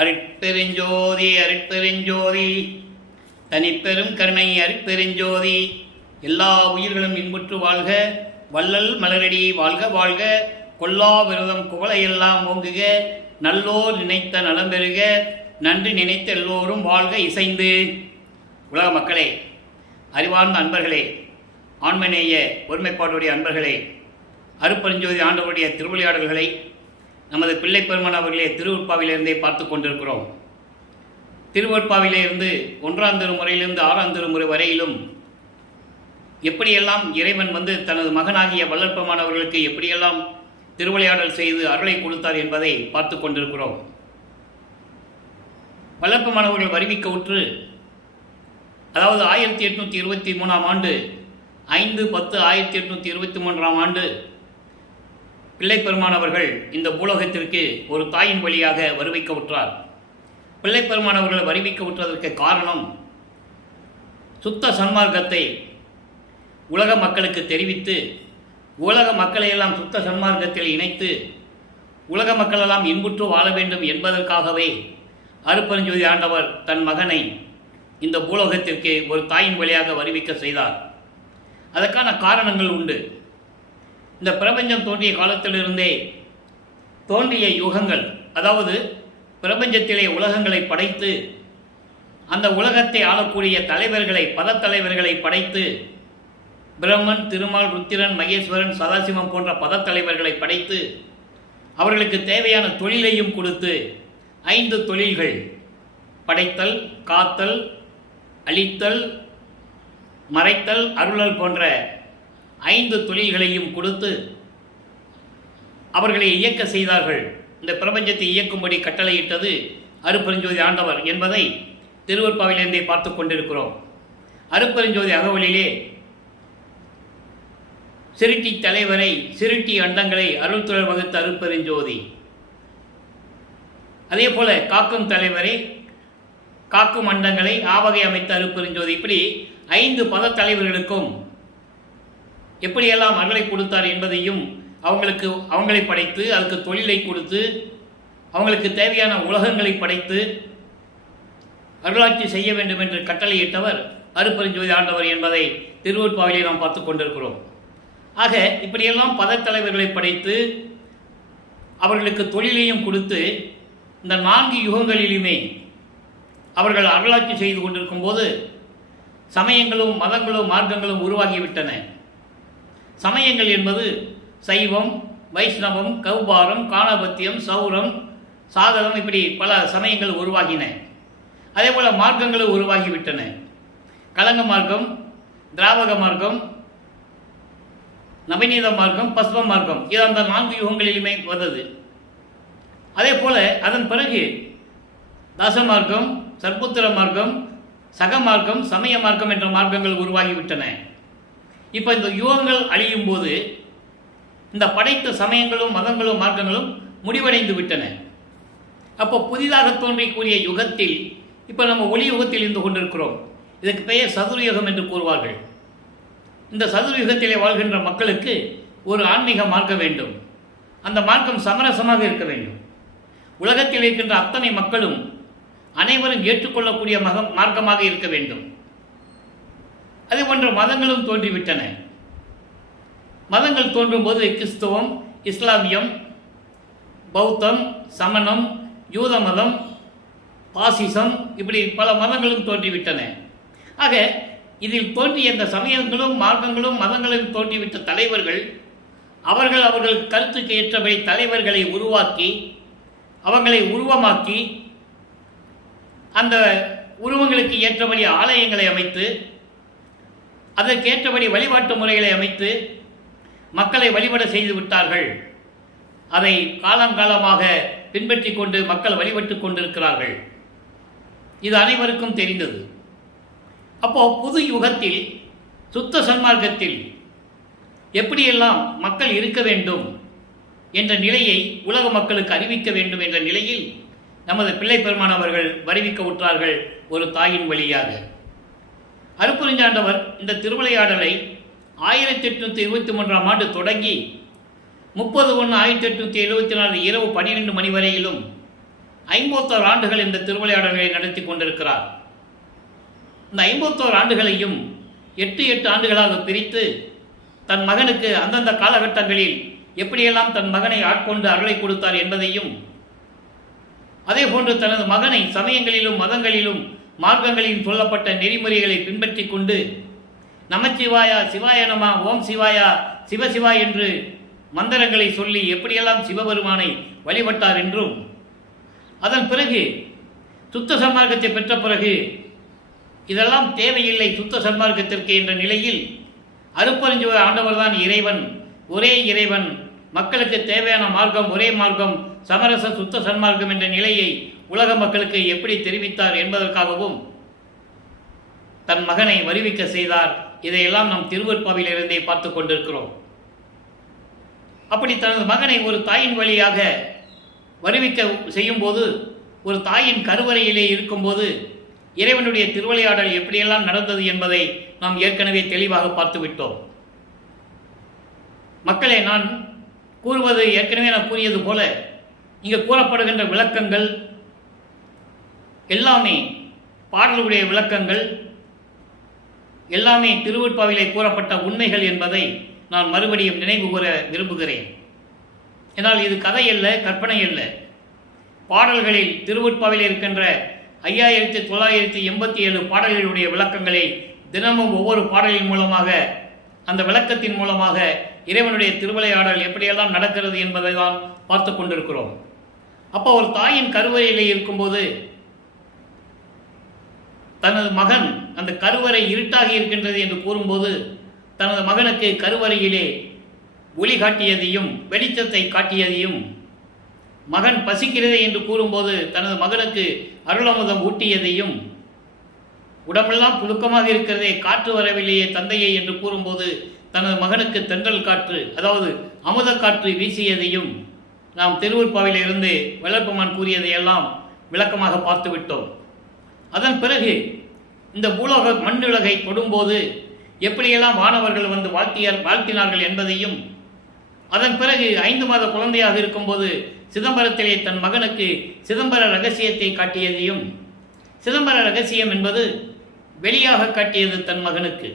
அருட்பெருஞ்சோதி அருட்பெருஞ்சோதி தனிப்பெரும் கருணை அருட்பெருஞ்சோதி. எல்லா உயிர்களும் இன்புற்று வாழ்க, வள்ளல் மலரடி வாழ்க வாழ்க, கொல்லா விரதம் குவளையெல்லாம் ஓங்குக, நல்லோர் நினைத்த நலம் பெறுக, நன்றி நினைத்த எல்லோரும் வாழ்க இசைந்து. உலக மக்களே, அறிவார்ந்த அன்பர்களே, ஆண்மநேய ஒருமைப்பாடுடைய அன்பர்களே, அருட்பெருஞ்சோதி ஆண்டவருடைய திருவிளையாடல்களை நமது பிள்ளை பெருமான் அவர்களே திருவற்பாவிலிருந்தே பார்த்து கொண்டிருக்கிறோம். திருவற்பாவிலே இருந்து 1ஆம் திருமுறையிலிருந்து 6ஆம் திருமுறை வரையிலும் எப்படியெல்லாம் இறைவன் தனது மகனாகிய வள்ளல் பெருமான் அவர்களுக்கு எப்படியெல்லாம் திருவிளையாடல் செய்து அருளை கொடுத்தார் என்பதை பார்த்து கொண்டிருக்கிறோம். வள்ளல் பெருமான் அவர்கள் வருவிக்க உற்று, அதாவது 1823ஆம் ஆண்டு 5/10/1823ஆம் ஆண்டு பிள்ளை பெருமான் அவர்கள் இந்த பூலோகத்திற்கு ஒரு தாயின் வழியாக வருவிக்க உற்றார். பிள்ளை பெருமான் அவர்கள் வருவிக்க உற்றதற்கு காரணம், சுத்த சன்மார்க்கத்தை உலக மக்களுக்கு தெரிவித்து உலக மக்களையெல்லாம் சுத்த சன்மார்க்கத்தில் இணைத்து உலக மக்களெல்லாம் இன்புற்று வாழ வேண்டும் என்பதற்காகவே அருட்பெருஞ்சோதி ஆண்டவர் தன் மகனை இந்த பூலோகத்திற்கு ஒரு தாயின் வழியாக வருவிக்க செய்தார். அதற்கான காரணங்கள் உண்டு. இந்த பிரபஞ்சம் தோன்றிய காலத்திலிருந்தே தோன்றிய யுகங்கள், அதாவது பிரபஞ்சத்திலே உலகங்களை படைத்து அந்த உலகத்தை ஆளக்கூடிய தலைவர்களை, பதத்தலைவர்களை படைத்து பிரம்மன், திருமால், ருத்திரன், மகேஸ்வரன், சதாசிவம் போன்ற பதத்தலைவர்களை படைத்து அவர்களுக்கு தேவையான தொழிலையும் கொடுத்து 5 தொழில்கள், படைத்தல், காத்தல், அழித்தல், மறைத்தல், அருளல் போன்ற 5 தொழில்களையும் கொடுத்து அவர்களை இயக்க செய்தார்கள். இந்த பிரபஞ்சத்தை இயக்கும்படி கட்டளையிட்டது அருட்பெருஞ்சோதி ஆண்டவர் என்பதை திருவற்பாவிலிருந்தே பார்த்து கொண்டிருக்கிறோம். அருட்பெருஞ்சோதி அகவலிலே சிருட்டி தலைவரை, சிருட்டி அண்டங்களை அருள்துழல் வகுத்த அருட்பெருஞ்சோதி, அதே போல காக்கும் தலைவரை, காக்கும் அண்டங்களை ஆவகை அமைத்த அருட்பெருஞ்சோதி, இப்படி 5 பதத்தலைவர்களுக்கும் எப்படியெல்லாம் அருளை கொடுத்தார் என்பதையும் அவங்களை படைத்து அதுக்கு தொழிலை கொடுத்து அவங்களுக்கு தேவையான உலகங்களை படைத்து அருளாட்சி செய்ய வேண்டும் என்று கட்டளையிட்டவர் அருட்பெருஞ்சோதி ஆண்டவர் என்பதை திருவற்பாவிலே நாம் பார்த்து கொண்டிருக்கிறோம். ஆக இப்படியெல்லாம் பதத்தலைவர்களை படைத்து அவர்களுக்கு தொழிலையும் கொடுத்து இந்த 4 யுகங்களிலுமே அவர்கள் அருளாட்சி செய்து கொண்டிருக்கும் போது சமயங்களும் மதங்களும் மார்க்கங்களும் உருவாகிவிட்டன. சமயங்கள் என்பது சைவம், வைஷ்ணவம், கௌபாரம், காணபத்தியம், சௌரம், சாதகம், இப்படி பல சமயங்கள் உருவாகின. அதே போல் மார்க்கங்களும் உருவாகிவிட்டன. கலங்க மார்க்கம், திராவக மார்க்கம், நவநீத மார்க்கம், பஸ்வ மார்க்கம், இது அந்த 4 யுகங்களிலுமே வந்தது. அதே போல் அதன் பிறகு தாசமார்க்கம், சர்புத்திர மார்க்கம், சக மார்க்கம், சமய மார்க்கம் என்ற மார்க்கங்கள் உருவாகிவிட்டன. இப்போ இந்த யுகங்கள் அழியும் போது இந்த படைத்த சமயங்களும் மதங்களும் மார்க்கங்களும் முடிவடைந்து விட்டன. அப்போ புதிதாக தோன்றிக்கூடிய யுகத்தில் இப்போ நம்ம ஒளி யுகத்தில் இருந்து கொண்டிருக்கிறோம். இதற்கு பெயர் சதுர்யுகம் என்று கூறுவார்கள். இந்த சதுர்யுகத்திலே வாழ்கின்ற மக்களுக்கு ஒரு ஆன்மீக மார்க்கம் வேண்டும். அந்த மார்க்கம் சமரசமாக இருக்க வேண்டும். உலகத்தில் இருக்கின்ற அத்தனை மக்களும் அனைவரும் ஏற்றுக்கொள்ளக்கூடிய மார்க்கமாக இருக்க வேண்டும். அதே போன்ற மதங்களும் தோன்றிவிட்டன. மதங்கள் தோன்றும் போது கிறிஸ்தவம், இஸ்லாமியம், பௌத்தம், சமணம், யூத மதம், பாசிசம், இப்படி பல மதங்களும் தோன்றிவிட்டன. ஆக இதில் தோன்றிய இந்த சமயங்களும் மார்க்கங்களும் மதங்களும் தோன்றிவிட்ட தலைவர்கள் அவர்கள் கருத்துக்கு ஏற்றபடி தலைவர்களை உருவாக்கி அவங்களை உருவமாக்கி அந்த உருவங்களுக்கு ஏற்றபடி ஆலயங்களை அமைத்து அதற்கேற்றபடி வழிபாட்டு முறைகளை அமைத்து மக்களை வழிபட செய்து விட்டார்கள். அதை காலங்காலமாக பின்பற்றி கொண்டு மக்கள் வழிபட்டு கொண்டிருக்கிறார்கள். இது அனைவருக்கும் தெரிந்தது. அப்போ புது யுகத்தில் சுத்த சன்மார்க்கத்தில் எப்படியெல்லாம் மக்கள் இருக்க வேண்டும் என்ற நிலையை உலக மக்களுக்கு அறிவிக்க வேண்டும் என்ற நிலையில் நமது பிள்ளை பெருமான் அவர்கள் வருவிக்க உற்றார்கள் ஒரு தாயின் வழியாக. அருட்பெருஞ்சாண்டவர் இந்த திருவிளையாடலை 1823ஆம் ஆண்டு தொடங்கி 30/1/1874 இரவு 12 மணி வரையிலும் 51 ஆண்டுகள் இந்த திருவிளையாடல்களை நடத்தி கொண்டிருக்கிறார். இந்த 51 ஆண்டுகளையும் 8 ஆண்டுகளாக பிரித்து தன் மகனுக்கு அந்தந்த காலகட்டங்களில் எப்படியெல்லாம் தன் மகனை ஆட்கொண்டு அருளை கொடுத்தார் என்பதையும், அதே போன்று தனது மகனை சமயங்களிலும் மதங்களிலும் மார்க்கங்களிலும் சொல்லப்பட்ட நெறிமுறைகளை பின்பற்றி கொண்டு நமச்சிவாயா, சிவாய நம, ஓம் சிவாயா, சிவசிவா என்று மந்திரங்களை சொல்லி எப்படியெல்லாம் சிவபெருமானை வழிபட்டார் என்றும், அதன் பிறகு சுத்த சன்மார்க்கத்தை பெற்ற பிறகு இதெல்லாம் தேவையில்லை சுத்த சன்மார்க்கத்திற்கு என்ற நிலையில் அருட்பெருஞ்சோதி ஆண்டவர்தான் இறைவன், ஒரே இறைவன், மக்களுக்கு தேவையான மார்க்கம் ஒரே மார்க்கம், சமரச சுத்த சன்மார்க்கம் என்ற நிலையை உலக மக்களுக்கு எப்படி தெரிவித்தார் என்பதற்காகவும் தன் மகனை வருவிக்க செய்தார். இதையெல்லாம் நாம் திருவருட்பாவிலிருந்தே பார்த்து கொண்டிருக்கிறோம். அப்படி தனது மகனை ஒரு தாயின் வழியாக வருவிக்க செய்யும்போது, ஒரு தாயின் கருவறையிலே இருக்கும்போது இறைவனுடைய திருவிளையாடல் எப்படியெல்லாம் நடந்தது என்பதை நாம் ஏற்கனவே தெளிவாக பார்த்துவிட்டோம். மக்களே, நான் கூறுவது ஏற்கனவே நான் கூறியது போல இங்கு கூறப்படுகின்ற விளக்கங்கள் எல்லாமே பாடல்களுடைய விளக்கங்கள் எல்லாமே திருவருட்பாவிலே கூறப்பட்ட உண்மைகள் என்பதை நான் மறுபடியும் நினைவு கூற விரும்புகிறேன். ஏனால் இது கதை அல்ல, கற்பனை அல்ல. பாடல்களில் திருவருட்பாவிலே இருக்கின்ற 5987 பாடல்களுடைய விளக்கங்களை தினமும் ஒவ்வொரு பாடலின் மூலமாக, அந்த விளக்கத்தின் மூலமாக இறைவனுடைய திருவிளையாடல் எப்படியெல்லாம் நடக்கிறது என்பதை தான் பார்த்து கொண்டிருக்கிறோம். அப்போ ஒரு தாயின் கருவறையிலே இருக்கும்போது தனது மகன் அந்த கருவறை இருட்டாகி இருக்கின்றது என்று கூறும்போது தனது மகனுக்கு கருவறையிலே ஒளி காட்டியதையும் வெளிச்சத்தை காட்டியதையும், மகன் பசிக்கிறதே என்று கூறும்போது தனது மகனுக்கு அருளமுதம் ஊட்டியதையும், உடம்பெல்லாம் புழுக்கமாக இருக்கிறதே காற்று வரவில்லையே தந்தையை என்று கூறும்போது தனது மகனுக்கு தென்றல் காற்று, அதாவது அமுத காற்று வீசியதையும் நாம் திருவருட்பாவிலிருந்து வளர்ப்பமான் கூறியதையெல்லாம் விளக்கமாக பார்த்துவிட்டோம். அதன் பிறகு இந்த பூலோக மண்ணுலகை தொடும்போது எப்படியெல்லாம் வானவர்கள் வந்து வாழ்த்தினார்கள் என்பதையும், அதன் பிறகு 5 மாத குழந்தையாக இருக்கும்போது சிதம்பரத்திலே தன் மகனுக்கு சிதம்பர ரகசியத்தை காட்டியதையும், சிதம்பர ரகசியம் என்பது வெளியாக காட்டியது தன் மகனுக்கு.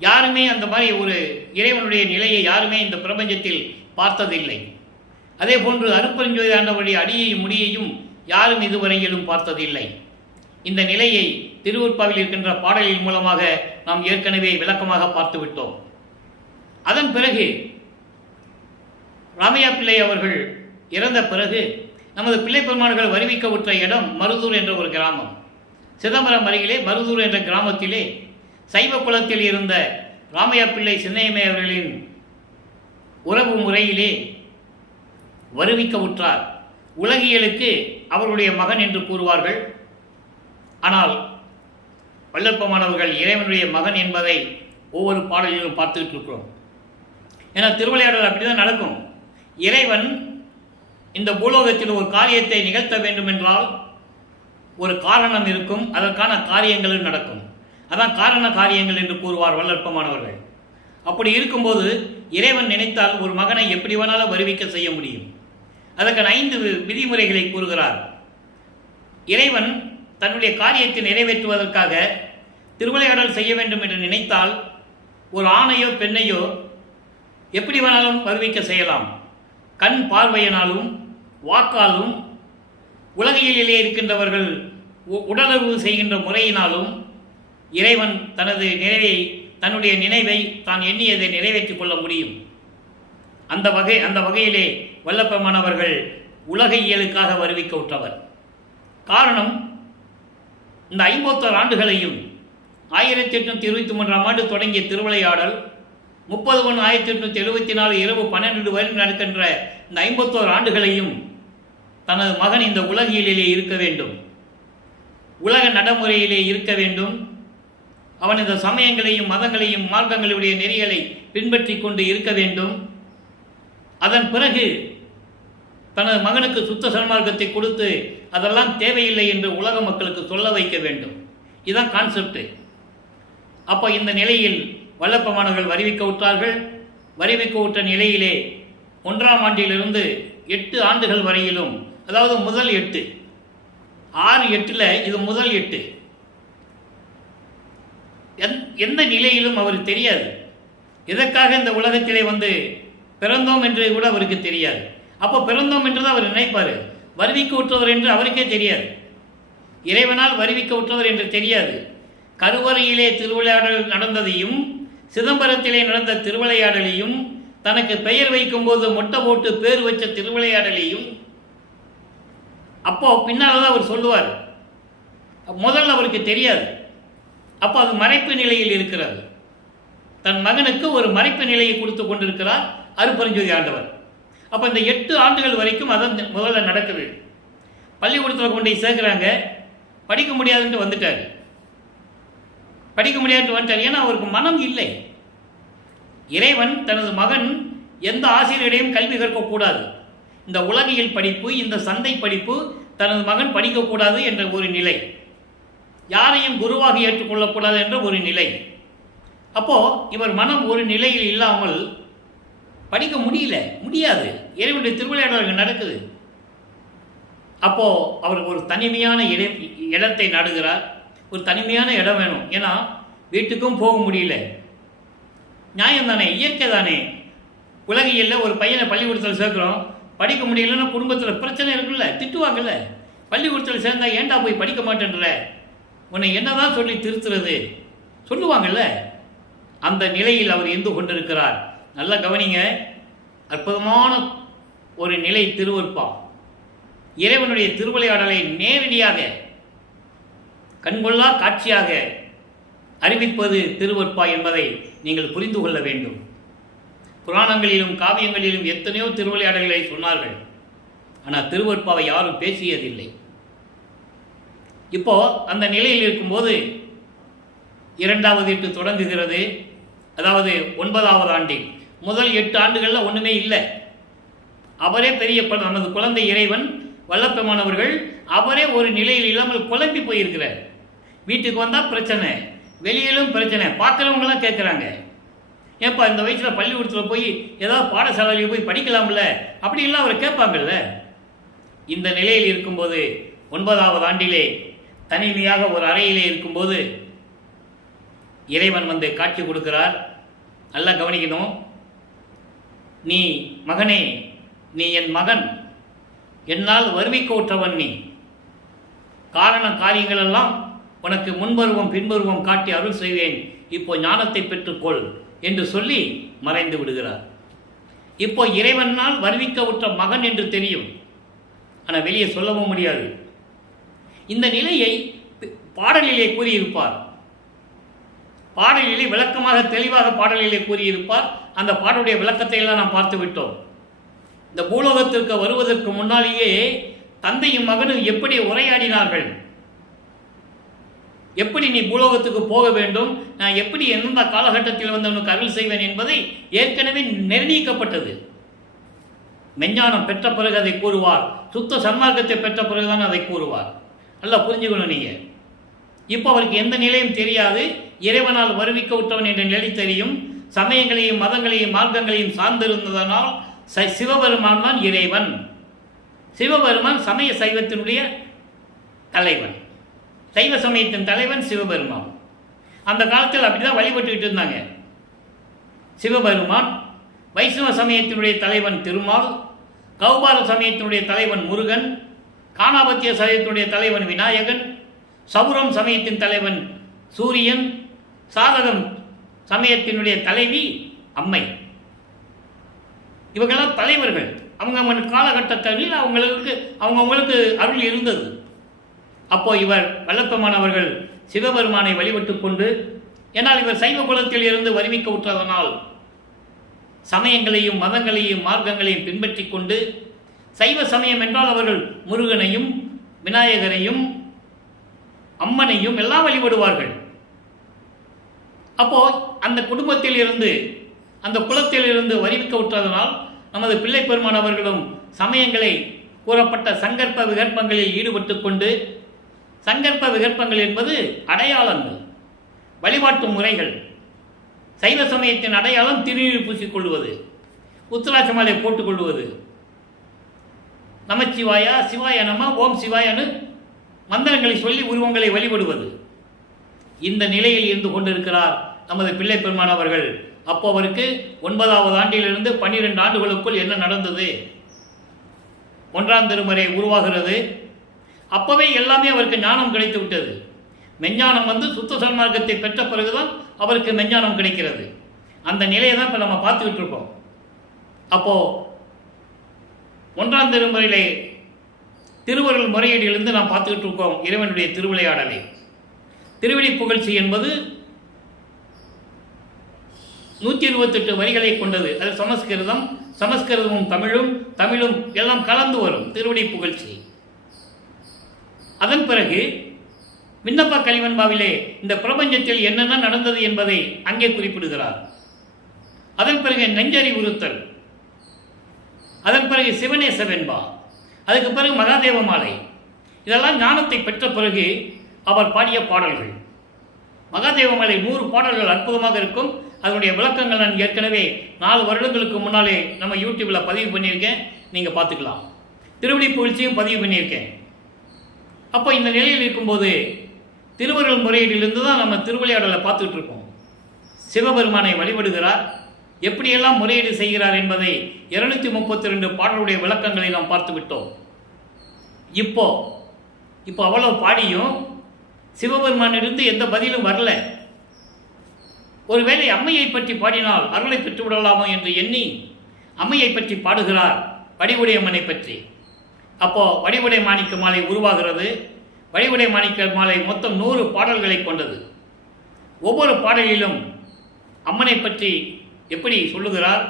யாருமே அந்த மாதிரி ஒரு இறைவனுடைய நிலையை யாருமே இந்த பிரபஞ்சத்தில் பார்த்ததில்லை. அதே போன்று அருட்பெருஞ்சோதி ஆண்டவருடைய அடியையும் முடியையும் யாரும் இதுவரையிலும் பார்த்ததில்லை. இந்த நிலையை திருவருட்பாவில் இருக்கின்ற பாடலின் மூலமாக நாம் ஏற்கனவே விளக்கமாக பார்த்துவிட்டோம். அதன் பிறகு ராமையா பிள்ளை அவர்கள் இறந்த பிறகு நமது பிள்ளை பெருமான்கள் வருவிக்க இடம் மருதூர் என்ற ஒரு கிராமம். சிதம்பரம் அருகிலே மருதூர் என்ற கிராமத்திலே சைவ குலத்தில் இருந்த ராமையா பிள்ளை சின்னையம்மை அவர்களின் உறவு முறையிலே வருவிக்க உற்றார். உலகியலுக்கு அவருடைய மகன் என்று கூறுவார்கள். ஆனால் வல்லற்பமானவர்கள் இறைவனுடைய மகன் என்பதை ஒவ்வொரு பாடலிலும் பார்த்துக்கிட்டு இருக்கிறோம். ஏன்னா திருவிளையாடல் அப்படிதான் நடக்கும். இறைவன் இந்த பூலோகத்தில் ஒரு காரியத்தை நிகழ்த்த வேண்டும் என்றால் ஒரு காரணம் இருக்கும், அதற்கான காரியங்களும் நடக்கும். அதான் காரண காரியங்கள் என்று கூறுவார் வல்லற்பமானவர்கள். அப்படி இருக்கும்போது இறைவன் நினைத்தால் ஒரு மகனை எப்படி வேணாலும் வருவிக்க செய்ய முடியும். அதற்கான 5 விதிமுறைகளை கூறுகிறார். இறைவன் தன்னுடைய காரியத்தை நிறைவேற்றுவதற்காக திருவிளையாடல் செய்ய வேண்டும் என்று நினைத்தால் ஒரு ஆணையோ பெண்ணையோ எப்படி வேணாலும் வருவிக்க செய்யலாம். கண் பார்வையினாலும் வாக்காலும் உலகியலிலே இருக்கின்றவர்கள் உடலுறவு செய்கின்ற முறையினாலும் இறைவன் தன்னுடைய நினைவை தான் எண்ணியதை நிறைவேற்றிக் கொள்ள முடியும். அந்த வகையிலே வல்லப்பமானவர்கள் உலக இயலுக்காக வருவிக்க உற்றவர். காரணம், இந்த 51 ஆண்டுகளையும் 1823ஆம் ஆண்டு தொடங்கிய திருவிளையாடல் 30/1/1874 இரவு 12 வரை நடக்கின்ற இந்த 51 ஆண்டுகளையும் தனது மகன் இந்த உலகியலிலே இருக்க வேண்டும், உலக நடைமுறையிலே இருக்க வேண்டும். அவன் இந்த சமயங்களையும் மதங்களையும் மார்க்கங்களுடைய நெறிகளை பின்பற்றி கொண்டு இருக்க வேண்டும். அதன் பிறகு தனது மகனுக்கு சுத்த சன்மார்க்கத்தை கொடுத்து அதெல்லாம் தேவையில்லை என்று உலக மக்களுக்கு சொல்ல வைக்க வேண்டும். இதுதான் கான்செப்ட். அப்போ இந்த நிலையில் வல்லப்பமானவர்கள் வருவிக்க உற்றார்கள். வருவிக்க உற்ற நிலையிலே 1ஆம் ஆண்டிலிருந்து 8 ஆண்டுகள் வரையிலும் அதாவது முதல் 8, 6 8ல் இது முதல் 8. எந்த நிலையிலும் அவருக்கு தெரியாது எதற்காக இந்த உலகத்திலே பிறந்தோம் என்று கூட அவருக்கு தெரியாது. அப்போ பிறந்தோம் என்று தான் அவர் நினைப்பார். வருவிக்க உற்றவர் என்று அவருக்கே தெரியாது. இறைவனால் வருவிக்க உற்றவர் என்று தெரியாது. கருவறையிலே திருவிளையாடல் நடந்ததையும் சிதம்பரத்திலே நடந்த திருவிளையாடலையும் தனக்கு பெயர் வைக்கும்போது மொட்டை போட்டு பேர் வச்ச திருவிளையாடலையும் அப்போ பின்னால் தான் அவர் சொல்லுவார். முதல்ல அவருக்கு தெரியாது. அப்போ அது மறைப்பு நிலையில் இருக்கிறது. தன் மகனுக்கு ஒரு மறைப்பு நிலையை கொடுத்து கொண்டிருக்கிறார் அருட்பெருஞ்சோதி ஆண்டவர். அப்போ இந்த 8 ஆண்டுகள் வரைக்கும் அதான் முதல்ல நடக்குது. பள்ளிக்கூடத்தில் கொண்டு சேர்க்குறாங்க. படிக்க முடியாதுன்ட்டு வந்துட்டார். ஏன்னா அவருக்கு மனம் இல்லை. இறைவன் தனது மகன் எந்த ஆசிரியரையும் கல்வி கற்கக்கூடாது, இந்த உலகியல் படிப்பு, இந்த சந்தை படிப்பு தனது மகன் படிக்கக்கூடாது என்ற ஒரு நிலை, யாரையும் குருவாக ஏற்றுக்கொள்ளக்கூடாது என்ற ஒரு நிலை. அப்போ இவர் மனம் ஒரு நிலையில் இல்லாமல் படிக்க முடியாது. இறைவனுடைய திருவிளையாடல்கள் நடக்குது. அப்போ அவருக்கு ஒரு தனிமையான இடத்தை நாடுகிறார். ஒரு தனிமையான இடம் வேணும். ஏன்னா வீட்டுக்கும் போக முடியல. நியாயம் தானே, இயற்கை தானே. உலகியலில் ஒரு பையனை பள்ளிக்கூடத்தில் சேர்க்குறோம், படிக்க முடியலன்னா குடும்பத்தில் பிரச்சனை இருக்குல்ல, திட்டுவாங்கல்ல. பள்ளிக்கூடத்தில் சேர்ந்தா ஏன்டா போய் படிக்க மாட்டேன்ற, உன்னை என்னதான் சொல்லி திருத்துறது சொல்லுவாங்கல்ல. அந்த நிலையில் அவர் இருந்து கொண்டிருக்கிறார். நல்லா கவனிங்க, அற்புதமான ஒரு நிலை திருவருட்பா. இறைவனுடைய திருவிளையாடலை நேரடியாக கண்கொள்ளா காட்சியாக அறிவிப்பது திருவருட்பா என்பதை நீங்கள் புரிந்து கொள்ள வேண்டும். புராணங்களிலும் காவியங்களிலும் எத்தனையோ திருவிளையாடல்களை சொன்னார்கள். ஆனால் திருவருட்பாவை யாரும் பேசியதில்லை. இப்போ அந்த நிலையில் இருக்கும்போது 2வது 8 தொடங்குகிறது. அதாவது 9வது ஆண்டில் முதல் 8 ஆண்டுகளில் ஒன்றுமே இல்லை. அவரே பெரிய நமது குழந்தை இறைவன் வல்லப்பெருமானவர்கள் அவரே ஒரு நிலையில் இல்லாமல் குழம்பி போயிருக்கிறார். வீட்டுக்கு வந்தால் பிரச்சனை, வெளியிலும் பிரச்சனை. பார்க்குறவங்களாம் கேட்குறாங்க, ஏப்பா இந்த வயசில் பள்ளிக்கூடத்தில் போய் ஏதாவது பாடசாலையில் போய் படிக்கலாம்ல, அப்படிலாம் அவர் கேட்பாங்கல்ல. இந்த நிலையில் இருக்கும்போது 9வது ஆண்டிலே தனிமையாக ஒரு அறையிலே இருக்கும்போது இறைவன் காட்சி கொடுக்கிறார். நல்லா கவனிக்கணும். நீ மகனே, நீ என் மகன், என்னால் வருவிக்க உற்றவன் நீ. காரியங்கள் எல்லாம் உனக்கு முன்பருவம் பின்பருவம் காட்டி அருள் செய்வேன், இப்போ ஞானத்தை பெற்றுக்கொள் என்று சொல்லி மறைந்து விடுகிறார். இப்போ இறைவனால் வருவிக்க உற்ற மகன் என்று தெரியும், ஆனால் வெளியே சொல்லவும் முடியாது. இந்த நிலையை பாடலிலே கூறியிருப்பார். பாடலிலே விளக்கமாக தெளிவாக பாடலிலே கூறியிருப்பார். அந்த பாடலுடைய விளக்கத்தை எல்லாம் நாம் பார்த்து விட்டோம். இந்த பூலோகத்திற்கு வருவதற்கு முன்னாலேயே தந்தையும் மகனும் எப்படி உரையாடினார்கள், எப்படி நீ பூலோகத்துக்கு போக வேண்டும், நான் எப்படி எந்த காலகட்டத்தில் உனக்கு அருள் செய்வேன் என்பதை ஏற்கனவே நிர்ணயிக்கப்பட்டது. மெஞ்ஞானம் பெற்ற பிறகு அதை கூறுவார், சுத்த சன்மார்க்கத்தை பெற்ற பிறகுதான் அதை கூறுவார். நல்லா புரிஞ்சுக்கணும் நீங்கள். இப்போ அவருக்கு எந்த நிலையும் தெரியாது. இறைவனால் வருவிக்க விட்டவன் என்ற நிலை தெரியும். சமயங்களையும் மதங்களையும் மார்க்கங்களையும் சார்ந்திருந்ததனால் சிவபெருமான் தான் இறைவன். சிவபெருமான் சமய சைவத்தினுடைய தலைவன், சைவ சமயத்தின் தலைவன் சிவபெருமான். அந்த காலத்தில் அப்படிதான் வழிபட்டுக்கிட்டு இருந்தாங்க. சிவபெருமான், வைஷ்ணவ சமயத்தினுடைய தலைவன் திருமால், கௌபார சமயத்தினுடைய தலைவன் முருகன், காணாபத்திய சமயத்தினுடைய தலைவன் விநாயகன், சௌரம் சமயத்தின் தலைவன் சூரியன், சாதகம் சமயத்தினுடைய தலைவி அம்மை. இவங்கெல்லாம் தலைவர்கள். அவங்க காலகட்டத்தில் அவங்களுக்கு அருள் இருந்தது. அப்போ இவர் வல்லப்பெருமானவர்கள் சிவபெருமானை வழிபட்டு கொண்டு, ஏன்னால் இவர் சைவ குலத்தில் இருந்து வருவிக்க உற்றதனால் சமயங்களையும் மதங்களையும் மார்க்கங்களையும் பின்பற்றி கொண்டு, சைவ சமயம் என்றால் அவர்கள் முருகனையும் விநாயகரையும் அம்மனையும் எல்லாம் வழிபடுவார்கள். அப்போ அந்த குடும்பத்தில் இருந்து, அந்த குலத்தில் இருந்து வருவிக்க உற்றதனால் நமது பிள்ளை பெருமான் அவர்களும் சமயங்களை கூறப்பட்ட சங்கற்ப விகற்பங்களில் ஈடுபட்டு கொண்டு, சங்கற்ப விகற்பங்கள் என்பது அடையாளங்கள், வழிபாட்டு முறைகள். சைவ சமயத்தின் அடையாளம் திருநீர் பூசிக்கொள்வது, உத்திராட்ச மாலை போட்டுக்கொள்வது. நமச்சிவாயா, சிவாய நம, ஓம் சிவாயனு மந்திரங்களை சொல்லி உருவங்களை வழிபடுவது. இந்த நிலையில் இருந்து கொண்டிருக்கிறார் நமது பிள்ளை பெருமான் அவர்கள். அப்போ அவருக்கு 9வது ஆண்டிலிருந்து 12 ஆண்டுகளுக்குள் என்ன நடந்தது? 1ஆம் திருமுறை உருவாகிறது. அப்போவே எல்லாமே அவருக்கு ஞானம் கிடைத்து விட்டது. மெஞ்ஞானம் சுத்த சன்மார்க்கத்தை பெற்ற பிறகுதான் அவருக்கு மெஞ்ஞானம் கிடைக்கிறது. அந்த நிலையை தான் இப்போ நம்ம பார்த்துக்கிட்டு இருக்கோம். அப்போது 1ஆம் திருமுறையிலே திருவருள் முறையீடிலிருந்து நாம் பார்த்துக்கிட்டு இருக்கோம் இறைவனுடைய திருவிளையாடலை. திருவிழி புகழ்ச்சி என்பது 128 வரிகளை கொண்டது. அது சமஸ்கிருதமும் தமிழும் எல்லாம் கலந்து வரும் திருவிழி புகழ்ச்சி. அதன் பிறகு விண்ணப்ப கலிவன்பாவிலே இந்த பிரபஞ்சத்தில் என்னென்ன நடந்தது என்பதை அங்கே குறிப்பிடுகிறார். அதன் பிறகு நெஞ்சறி உறுத்தல், அதன் பிறகு சிவனேச வெண்பா, அதுக்கு பிறகு மகாதேவ மாலை. இதெல்லாம் ஞானத்தை பெற்ற பிறகு அவர் பாடிய பாடல்கள். மகாதேவ மாலை 100 பாடல்கள் அற்புதமாக இருக்கும். அதனுடைய விளக்கங்கள் நான் ஏற்கனவே 4 வருடங்களுக்கு முன்னாலே நம்ம யூடியூப்பில் பதிவு பண்ணியிருக்கேன், நீங்கள் பார்த்துக்கலாம். திருவிழி புகழ்ச்சியும் பதிவு பண்ணியிருக்கேன். அப்போ இந்த நிலையில் இருக்கும்போது திருவருள் முறையீடிலிருந்து தான் நம்ம திருவிளையாடலை பார்த்துக்கிட்டு இருக்கோம். சிவபெருமானை வழிபடுகிறார், எப்படியெல்லாம் முறையீடு செய்கிறார் என்பதை 232 பாடலுடைய விளக்கங்களை நாம் பார்த்து விட்டோம். இப்போ அவ்வளோ பாடியும் சிவபெருமானிலிருந்து எந்த பதிலும் வரல. ஒருவேளை அம்மையை பற்றி பாடினால் அருளை பெற்று விடலாமோ என்று எண்ணி அம்மையை பற்றி பாடுகிறார், வடிவுடையம்மனை பற்றி. அப்போ வடிவுடை மாணிக்க மாலை உருவாகிறது. வடிவுடை மாணிக்க மாலை மொத்தம் 100 பாடல்களை கொண்டது. ஒவ்வொரு பாடலிலும் அம்மனை பற்றி எப்படி சொல்லுகிறார்,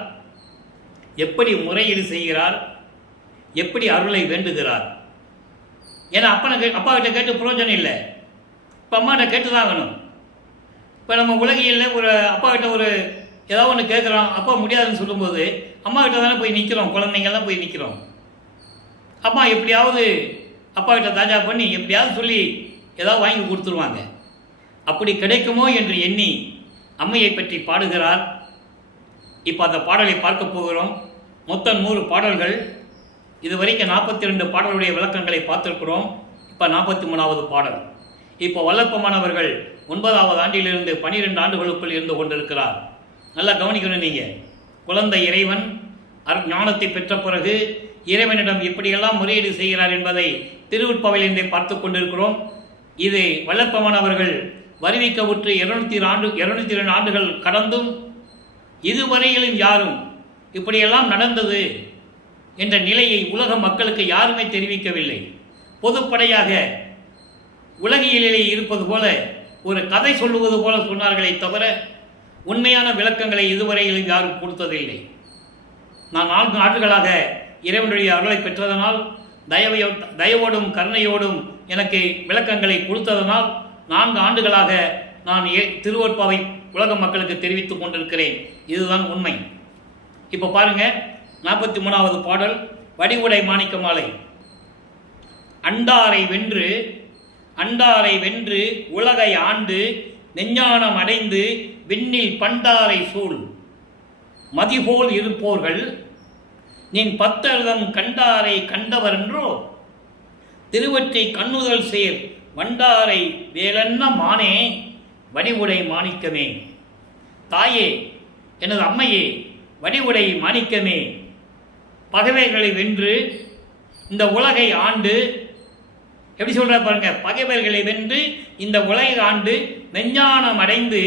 எப்படி முறையீடு செய்கிறார், எப்படி அருளை வேண்டுகிறார். ஏன்னா அப்பா கிட்ட கேட்டு பிரயோஜனம் இல்லை, இப்போ அம்மாட்ட கேட்டு தான் ஆகணும். இப்போ நம்ம உலகியில் ஒரு அப்பா கிட்ட ஏதாவது ஒன்று கேட்குறோம், அப்பா முடியாதுன்னு சொல்லும்போது அம்மா கிட்ட தானே போய் நிற்கிறோம், குழந்தைங்கள்லாம் போய் நிற்கிறோம். அம்மா எப்படியாவது அப்பா கிட்ட தாஜா பண்ணி எப்படியாவது சொல்லி ஏதாவது வாங்கி கொடுத்துருவாங்க. அப்படி கிடைக்குமோ என்று எண்ணி அம்மையை பற்றி பாடுகிறார். இப்போ அந்த பாடலை பார்க்க போகிறோம். மொத்தம் 100 பாடல்கள். இதுவரைக்கும் 42 பாடலுடைய விளக்கங்களை பார்த்துருக்கிறோம். இப்போ 43வது பாடல். இப்போ வல்லப்பமானவர்கள் 9வது ஆண்டிலிருந்து 12 ஆண்டுகளுக்குள் இருந்து கொண்டிருக்கிறார். நல்லா கவனிக்கணும். நீங்கள் குழந்தை இறைவன் ஞானத்தை பெற்ற பிறகு இறைவனிடம் எப்படியெல்லாம் முறையீடு செய்கிறார் என்பதை திருவுட்பாவிலிருந்தே பார்த்து கொண்டிருக்கிறோம். இது வல்லப்பமானவர்கள் வருவிக்க உற்று 202 ஆண்டுகள் கடந்தும் இதுவரையிலும் யாரும் இப்படியெல்லாம் நடந்தது என்ற நிலையை உலக மக்களுக்கு யாருமே தெரிவிக்கவில்லை. பொதுப்படையாக உலகியலிலே இருப்பது போல ஒரு கதை சொல்லுவது போல சொன்னார்களே தவிர உண்மையான விளக்கங்களை இதுவரையிலும் யாரும் கொடுத்ததில்லை. நான் 4 ஆண்டுகளாக இறைவனுடைய அருளை பெற்றதனால், தயவோடும் கருணையோடும் எனக்கு விளக்கங்களை கொடுத்ததனால் 4 ஆண்டுகளாக நான் திருவொற்பாவை உலக மக்களுக்கு தெரிவித்துக் கொண்டிருக்கிறேன். இதுதான் உண்மை. இப்போ பாருங்க, 43வது பாடல் வடிவுடை மாணிக்க மாலை. அண்டாரை வென்று உலகை ஆண்டு நெஞ்ஞானம் அடைந்து விண்ணில் பண்டாரை சூழ் மதிபோல் இருப்போர்கள் நின் பத்தர்தம் கண்டாரை கண்டவரென்றோ திருவற்றை கண்ணுதல் சேர் வண்டாரை வேலன்ன மானே வடிவுடை மாணிக்கமே. தாயே, எனது அம்மையே, வடிவுடை மாணிக்கமே, பகைவர்களை வென்று இந்த உலகை ஆண்டு, எப்படி சொல்ற பாருங்க, பகைவர்களை வென்று இந்த உலகை ஆண்டு மெஞ்ஞானம் அடைந்து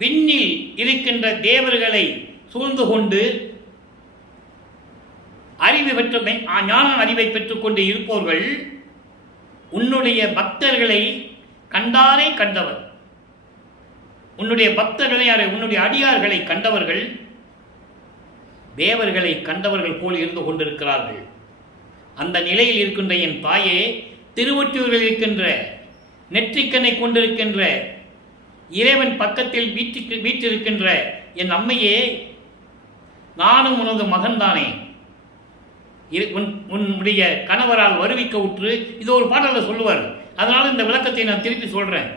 விண்ணில் இருக்கின்ற தேவர்களை சூழ்ந்து கொண்டு ஞான அறிவை பெற்றுக்கொண்டு இருப்பவர்கள் உன்னுடைய பக்தர்களை கண்டாரை கண்டவர். உன்னுடைய பக்தர்களை உன்னுடைய அடியார்களை கண்டவர்கள் தேவர்களை கண்டவர்கள் போல் இருந்து கொண்டிருக்கிறார்கள். அந்த நிலையில் இருக்கின்ற என் தாயே, திருவொற்றியூரில் இருக்கின்ற நெற்றிக்கண்ணை கொண்டிருக்கின்ற இறைவன் பக்கத்தில் வீற்றிருக்கின்ற என் அம்மையே, நானும் உனது மகன்தானே. உன்னுடைய கணவரால் வருவிக்க உற்று, இது ஒரு பாடலில் சொல்லுவார், அதனால இந்த விளக்கத்தை நான் திருப்பி சொல்கிறேன்.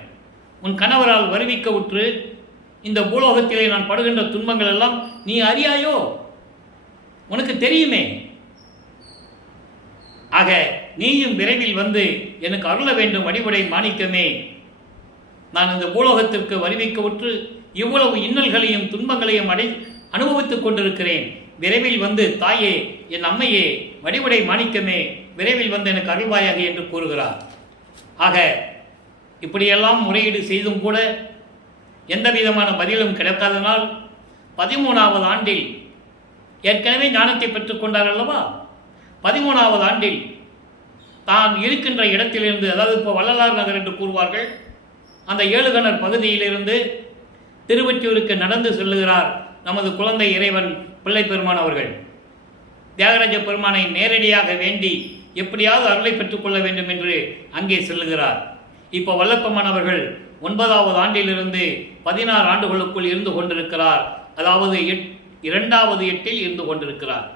உன் கணவரால் வருவிக்க உற்று இந்த பூலோகத்திலே நான் படுகின்ற துன்பங்கள் எல்லாம் நீ அறியாயோ? உனக்கு தெரியுமே. ஆக நீயும் விரைவில் வந்து எனக்கு அருள வேண்டும் வடிவுடை மாணிக்கமே. நான் இந்த பூலோகத்திற்கு வருவிக்க உற்று இவ்வளவு இன்னல்களையும் துன்பங்களையும் அனுபவித்துக் கொண்டிருக்கிறேன். விரைவில் வந்து தாயே, என் அம்மையே, வடிவுடை மாணிக்கமே, விரைவில் வந்து எனக்கு அருள்வாயாக என்று கூறுகிறார். ஆக இப்படியெல்லாம் முறையீடு செய்தும் கூட எந்த விதமான பதிலும் கிடைக்காதனால் 13வது ஆண்டில் ஏற்கனவே ஞானத்தை பெற்றுக்கொண்டார் அல்லவா, 13வது ஆண்டில் தான் இருக்கின்ற இடத்திலிருந்து, அதாவது இப்போ வள்ளலார் நகர் என்று கூறுவார்கள், அந்த ஏழுகணர் பகுதியிலிருந்து திருவொற்றியூருக்கு நடந்து செல்லுகிறார் நமது குழந்தை இறைவன் பிள்ளை பெருமான் அவர்கள். தியாகராஜ பெருமானை நேரடியாக வேண்டி எப்படியாவது அருளை பெற்றுக்கொள்ள வேண்டும் என்று அங்கே செல்லுகிறார். இப்போ வல்லப்பெருமான் அவர்கள் 9வது ஆண்டிலிருந்து 16 ஆண்டுகளுக்குள் இருந்து கொண்டிருக்கிறார். அதாவது 2வது எட்டில் இருந்து கொண்டிருக்கிறார்.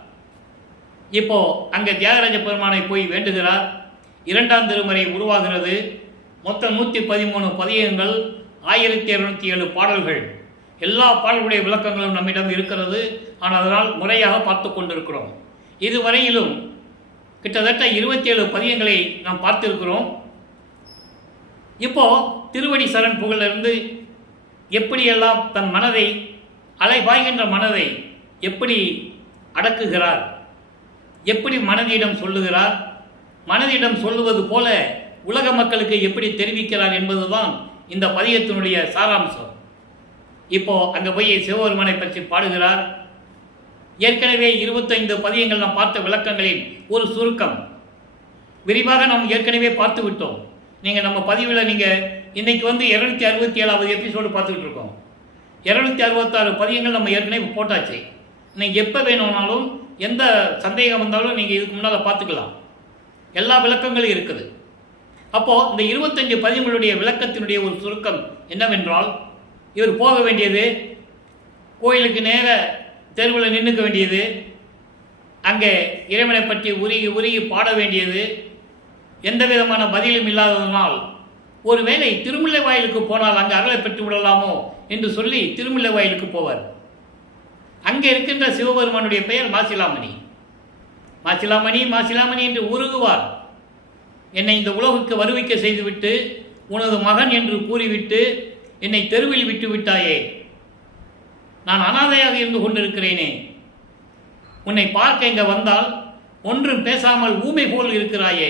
இப்போ அங்கே தியாகராஜ பெருமானை போய் வேண்டுகிறார். 2ஆம் திருமுறை உருவாகிறது. மொத்தம் 113 பதியங்கள், 1207 பாடல்கள். எல்லா பாடல்களுடைய விளக்கங்களும் நம்மிடம் இருக்கிறது. ஆனால் அதனால் முறையாக பார்த்து கொண்டிருக்கிறோம். இதுவரையிலும் கிட்டத்தட்ட 27 பதியங்களை நாம் பார்த்திருக்கிறோம். இப்போ திருவடி சரண் புகழிலிருந்து எப்படியெல்லாம் தன் மனதை, அலைபாய்கின்ற மனதை எப்படி அடக்குகிறார், எப்படி மனதிடம் சொல்லுகிறார், மனதிடம் சொல்லுவது போல உலக மக்களுக்கு எப்படி தெரிவிக்கிறார் என்பதுதான் இந்த பதியத்தினுடைய சாராம்சம். இப்போ அங்கே போய் சிவபெருமானை பற்றி பாடுகிறார். ஏற்கனவே 25 பதியங்கள் நாம் பார்த்த விளக்கங்களின் ஒரு சுருக்கம் விரிவாக நாம் ஏற்கனவே பார்த்து விட்டோம். நீங்கள் நம்ம பதிவில் நீங்கள் இன்றைக்கி வந்து 267வது எபிசோடு பார்த்துக்கிட்டு இருக்கோம். 266 பதியங்கள் நம்ம ஏற்கனவே போட்டாச்சு. நீங்கள் எப்போ வேணும்னாலும் எந்த சந்தேகம் வந்தாலும் நீங்கள் இதுக்கு முன்னால் பார்த்துக்கலாம். எல்லா விளக்கங்களும் இருக்குது. அப்போது இந்த 25 பதியங்களுடைய விளக்கத்தினுடைய ஒரு சுருக்கம் என்னவென்றால், இவர் போக வேண்டியது கோயிலுக்கு நேர தெருவில் நின்றுக்க வேண்டியது, அங்கே இறைவனை பற்றி உருகி உருகி பாட வேண்டியது, எந்த விதமான பதிலும் இல்லாததனால் ஒருவேளை திருமுல்லை வாயிலுக்கு போனால் அங்கே அருளை பெற்று விடலாமோ என்று சொல்லி திருமுல்லை வாயிலுக்கு போவார். அங்கே இருக்கின்ற சிவபெருமானுடைய பெயர் மாசிலாமணி. மாசிலாமணி மாசிலாமணி என்று உருகுவார். என்னை இந்த உலகுக்கு வருவிக்க செய்துவிட்டு உனது மகன் என்று கூறிவிட்டு என்னை தெருவில் விட்டு விட்டாயே, நான் அனாதையாக இருந்து கொண்டிருக்கிறேனே, உன்னை பார்க்க இங்கே வந்தால் ஒன்றும் பேசாமல் ஊமை போல் இருக்கிறாயே,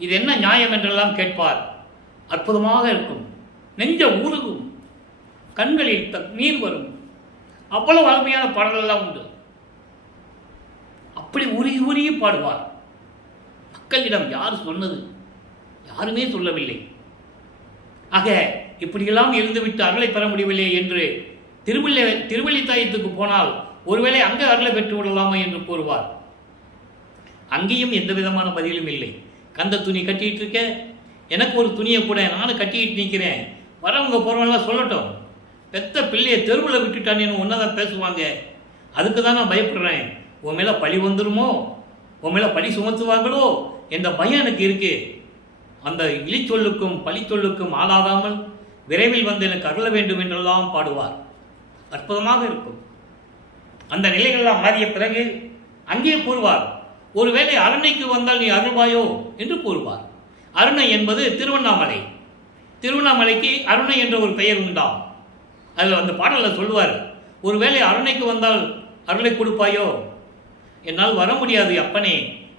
இது என்ன நியாயம் என்றெல்லாம் கேட்பார். அற்புதமாக இருக்கும். நெஞ்ச உருகும், கண்களில் நீர் வரும். அவ்வளவு அருமையான பாடல்கள்லாம் உண்டு. அப்படி உருகி உருகி பாடுவார். மக்களிடம் யார் சொன்னது? யாருமே சொல்லவில்லை. ஆக இப்படியெல்லாம் இருந்துவிட்டு அருளை பெற முடியவில்லை என்று திருவள்ளித்தாயத்துக்கு போனால் ஒருவேளை அங்கே அருளை பெற்று விடலாமா என்று கூறுவார். அங்கேயும் எந்த விதமான பதிலும் இல்லை. கந்த துணி கட்டிகிட்டு இருக்க, எனக்கு ஒரு துணியை கூட, நானும் கட்டிக்கிட்டு நிற்கிறேன், வரவங்க போகிறவங்களாம் சொல்லட்டும், பெத்த பிள்ளையை தெருவில் விட்டுட்டான்னு ஒன்றதான் பேசுவாங்க, அதுக்கு தான் நான் பயப்படுறேன். உன் மேலே பழி வந்துடுமோ, உன் மேலே பழி சுமத்துவாங்களோ என்ற பயம் எனக்கு இருக்கு. அந்த இழிச்சொல்லுக்கும் பழிச்சொல்லுக்கும் ஆளாகாமல் விரைவில் வந்து எனக்கு அருள வேண்டும் என்றெல்லாம் பாடுவார். அற்புதமாக இருக்கும். அந்த நிலைகள்லாம் மாறிய பிறகு அங்கே கூறுவார், ஒருவேளை அரணைக்கு வந்தால் நீ அருள்வாயோ என்று கூறுவார். அருணை என்பது திருவண்ணாமலை. திருவண்ணாமலைக்கு அருணை என்ற ஒரு பெயர் உண்டாம். அதில் அந்த பாடலில் சொல்லுவார், ஒருவேளை அரணைக்கு வந்தால் அருளை கொடுப்பாயோ. என்னால் வர முடியாது அப்பனே,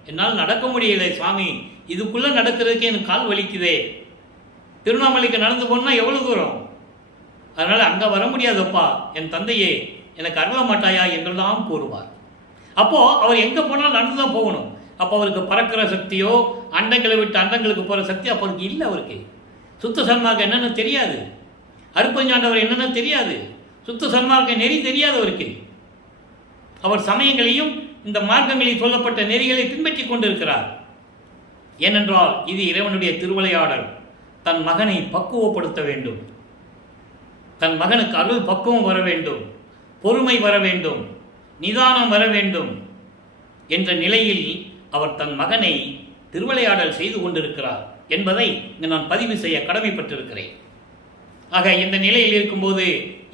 என்னால் நடக்க முடியலை சுவாமி, இதுக்குள்ளே நடக்கிறதுக்கே எனக்கு கால் வலிக்குதே. திருவண்ணாமலைக்கு நடந்து போனால் எவ்வளோ தூரம், அதனால் அங்கே வர முடியாதப்பா, என் தந்தையே எனக்கு அருள மாட்டாயா என்றெல்லாம் கூறுவார். அப்போது அவர் எங்கே போனாலும் நடந்து தான் போகணும். அப்போ அவருக்கு பறக்கிற சக்தியோ அண்டங்களை விட்டு அண்டங்களுக்கு போகிற சக்தி அப்போ அவருக்கு இல்லை. அவருக்கு சுத்த சன்மார்க்கம் என்னென்னு தெரியாது, அருப்பஞ்சாண்டவர் என்னென்ன தெரியாது, சுத்த சன்மார்க்க நெறி தெரியாது அவருக்கு. அவர் சமயங்களையும் இந்த மார்க்கங்களில் சொல்லப்பட்ட நெறிகளை பின்பற்றி கொண்டிருக்கிறார். ஏனென்றால் இது இறைவனுடைய திருவிளையாடல். தன் மகனை பக்குவப்படுத்த வேண்டும், தன் மகனுக்கு அருள் பக்குவம் வர வேண்டும், பொறுமை வர வேண்டும், நிதானம் வர வேண்டும் என்ற நிலையில் அவர் தன் மகனை திருவிளையாடல் செய்து கொண்டிருக்கிறார் என்பதை இங்கு நான் பதிவு செய்ய கடமைப்பட்டிருக்கிறேன். ஆக இந்த நிலையில் இருக்கும்போது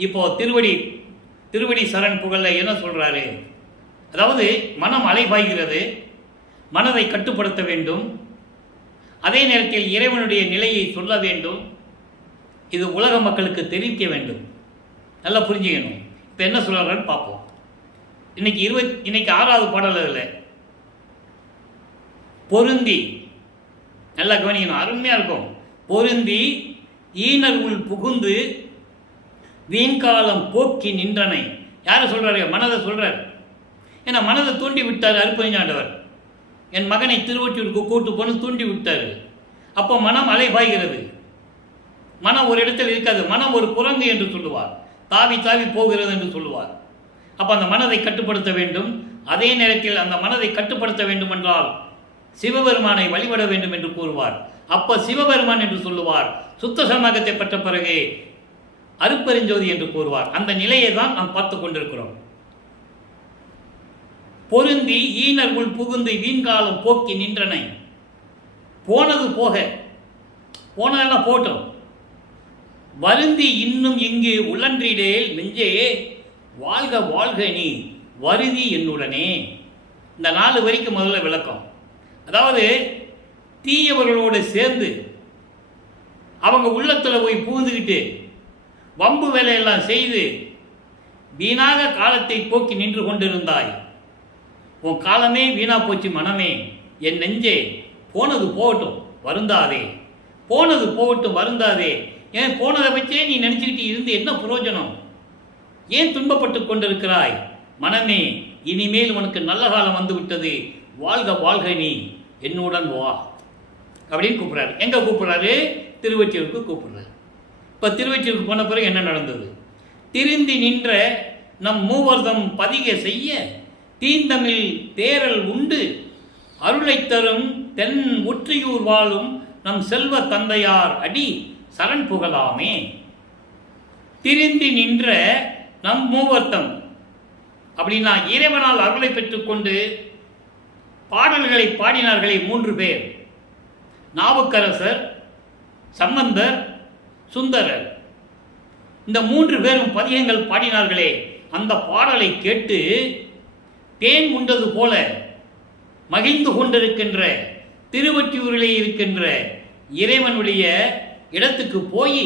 இப்போ திருவடி சரண் புகழ என்ன சொல்றாரு, அதாவது மனம் அலைபாய்கிறது, மனதை கட்டுப்படுத்த வேண்டும், அதே நேரத்தில் இறைவனுடைய நிலையை சொல்ல வேண்டும். இது உலக மக்களுக்கு தெரிவிக்க வேண்டும். நல்லா புரிஞ்சுக்கணும். இப்போ என்ன சொல்கிறான்னு பார்ப்போம். இன்னைக்கு 6வது பாடல். அதில் பொருந்தி, நல்லா கவனிக்கணும், அருமையாக இருக்கும். பொருந்தி ஈனர் உள் புகுந்து வீண்காலம் போக்கி நின்றனை. யாரை சொல்கிறாரு? மனதை சொல்கிறார். ஏன்னா மனதை தூண்டி விட்டார் அருப்பஞ்சாண்டவர். என் மகனை திருவொற்றியூருக்கு கூட்டு போன்னு தூண்டி விட்டார். அப்போ மனம் அலைபாய்கிறது. மனம் ஒரு இடத்தில் இருக்காது. மனம் ஒரு குரங்கு என்று சொல்லுவார், தாவி தாவி போகிறது என்று சொல்லுவார். அப்போ அந்த மனதை கட்டுப்படுத்த வேண்டும். அதே நேரத்தில் அந்த மனதை கட்டுப்படுத்த வேண்டும் என்றால் சிவபெருமானை வழிபட வேண்டும் என்று கூறுவார். அப்போ சிவபெருமான் என்று சொல்லுவார். சுத்த சமாகத்தை பெற்ற பிறகு அருப்பெருஞ்சோதி என்று கூறுவார். அந்த நிலையை தான் நாம் பார்த்து கொண்டிருக்கிறோம். பொருந்தி ஈனர் உள் புகுந்து வீண்காலம் போக்கி நின்றனை. போனது போக, போனதெல்லாம் போட்டோம். வருந்தி இன்னும் இங்கு உழன்றிடேல் நெஞ்சே வாழ்க வாழ்க நீ வருதி என்னுடனே. இந்த 4 வரிக்கு முதல்ல விளக்கம். அதாவது தீயவர்களோடு சேர்ந்து அவங்க உள்ளத்தில் போய் புகுந்துக்கிட்டு வம்பு வேலையெல்லாம் செய்து வீணாக காலத்தை போக்கி நின்று கொண்டிருந்தாய். உன் காலமே வீணா போச்சு மனமே. என் நெஞ்சே போனது போகட்டும் வருந்தாதே, போனது போகட்டும் வருந்தாதே. ஏன் போனதை வச்சே நீ நினச்சிக்கிட்டு இருந்து என்ன பிரயோஜனம்? ஏன் துன்பப்பட்டு கொண்டிருக்கிறாய்? மனமே, இனிமேல் உனக்கு நல்ல காலம் வந்து விட்டது. வாழ்க வாழ்க நீ என்னுடன் வா அப்படின்னு கூப்பிட்றாரு. எங்கே கூப்பிட்றாரு? திருவொற்றியூருக்கு கூப்பிட்றாரு. இப்போ திருவொற்றியூருக்கு போன பிறகு என்ன நடந்தது? திருந்தி நின்ற நம் மூவர்தம் பதிக செய்ய தீந்தமிழ் தேரல் உண்டு அருளை தரும் தென் ஒற்றியூர் வாழும் நம் செல்வ தந்தையார் அடி சரண் புகழாமே. திருந்தி நின்ற நம் மூவர்த்தம் அப்படின்னா இறைவனால் அருளை பெற்றுக்கொண்டு பாடல்களை பாடினார்களே 3 பேர், நாவுக்கரசர், சம்பந்தர், சுந்தரர். இந்த 3 பேரும் பதிகங்கள் பாடினார்களே, அந்த பாடலை கேட்டு தேன் உண்டது போல மகிழ்ந்து கொண்டிருக்கின்ற திருவொற்றியூரிலே இருக்கின்ற இறைவனுடைய இடத்துக்கு போய்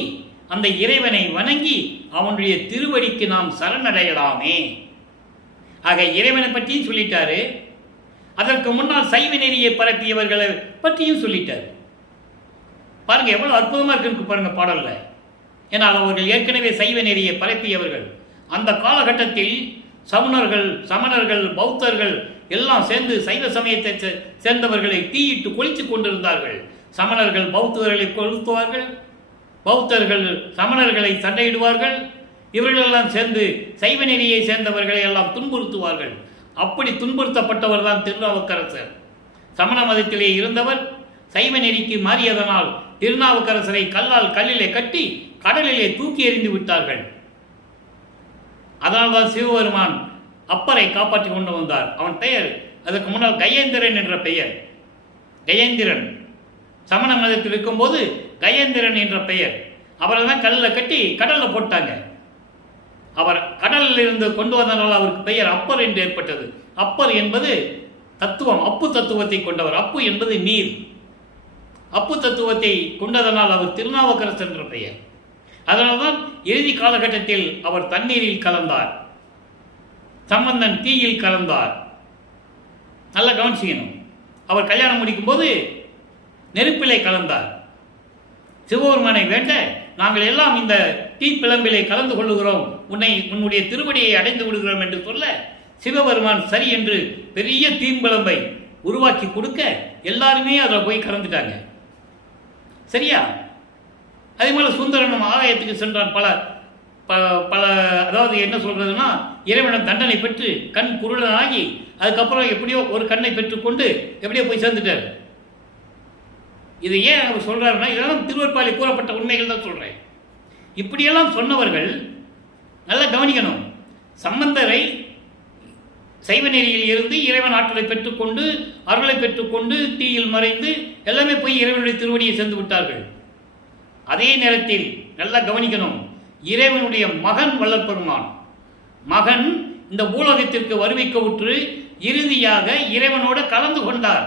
அந்த இறைவனை வணங்கி அவனுடைய திருவடிக்கு நாம் சரணடையலாமே. ஆக இறைவனை பற்றியும் சொல்லிட்டாரு. அதற்கு முன்னால் சைவ நெறியை பரப்பியவர்களை பற்றியும் சொல்லிட்டார். பாருங்க எவ்வளவு அற்புதமாக இருக்கு பாருங்க பாடல்ல. ஏன்னா அவர்கள் ஏற்கனவே சைவ நெறியை பரப்பியவர்கள். அந்த காலகட்டத்தில் சமணர்கள், பௌத்தர்கள் எல்லாம் சேர்ந்து சைவ சமயத்தை சேர்ந்தவர்களை தீயிட்டு கொளித்து கொண்டிருந்தார்கள். சமணர்கள் பௌத்தர்களை கொளுத்துவார்கள், பௌத்தர்கள் சமணர்களை சண்டையிடுவார்கள். இவர்களெல்லாம் சேர்ந்து சைவ நெறியை சேர்ந்தவர்களை எல்லாம் துன்புறுத்துவார்கள். அப்படி துன்புறுத்தப்பட்டவர் தான் திருநாவுக்கரசர். சமண மதத்திலே இருந்தவர் சைவ நெறிக்கு மாறியதனால் திருநாவுக்கரசரை கல்லிலே கட்டி கடலிலே தூக்கி எறிந்து விட்டார்கள். அதனால்தான் சிவபெருமான் அப்பரை காப்பாற்றி கொண்டு வந்தார். அவன் பெயர் அதற்கு முன்னால் கஜேந்திரன் என்ற பெயர். கஜேந்திரன் சமண மதத்தில் இருக்கும்போது கஜேந்திரன் என்ற பெயர். அவரை தான் கல்லில் கட்டி கடலில் போட்டாங்க. அவர் கடலில் இருந்து கொண்டு வந்ததால் அவருக்கு பெயர் அப்பர் என்று ஏற்பட்டது. அப்பர் என்பது தத்துவம், அப்பு தத்துவத்தை கொண்டவர். அப்பு என்பது நீர். அப்பு தத்துவத்தை கொண்டதனால் அவர் திருநாவுக்கரசர் என்ற பெயர். அதனால்தான் இறுதி காலகட்டத்தில் அவர் தண்ணீரில் கலந்தார், சம்பந்தன் தீயில் கலந்தார். நல்லா கவனிச்சிக்கணும். அவர் கல்யாணம் முடிக்கும் போது நெருப்பிலே கலந்தார். சிவபெருமானை வேண்ட நாங்கள் எல்லாம் இந்த தீப்பிழம்பிலே கலந்து கொள்ளுகிறோம், உன்னுடைய திருவடியை அடைந்து விடுகிறோம் என்று சொல்ல சிவபெருமான் சரி என்று பெரிய தீம்பிழம்பை உருவாக்கி கொடுக்க எல்லாருமே அதில் போய் கலந்துட்டாங்க. சரியா? அதே மாதிரி சுந்தரனும் ஆலயத்துக்கு சென்றான். பல அதாவது என்ன சொல்றதுன்னா, இறைவனிடம் தண்டனை பெற்று கண் குருடனாகி அதுக்கப்புறம் எப்படியோ ஒரு கண்ணை பெற்றுக்கொண்டு எப்படியோ போய் சேர்ந்துட்டார். இது ஏன் அவர் சொல்றாருன்னா, இதெல்லாம் திருவற்பாலை கூறப்பட்ட உண்மைகள் தான் சொல்றேன். இப்படியெல்லாம் சொன்னவர்கள் நல்லா கவனிக்கணும். சம்பந்தரை சைவ நெறியில் இருந்து இறைவன் ஆற்றலை பெற்றுக்கொண்டு அருளை பெற்றுக்கொண்டு தீயில் மறைந்து எல்லாமே போய் இறைவனுடைய திருவடியை சேர்ந்து விட்டார்கள். அதே நேரத்தில் நல்லா கவனிக்கணும், இறைவனுடைய மகன் வள்ளற்பெருமான் மகன் இந்த பூலோகத்திற்கு வருவிக்க உற்று இறுதியாக இறைவனோட கலந்து கொண்டார்.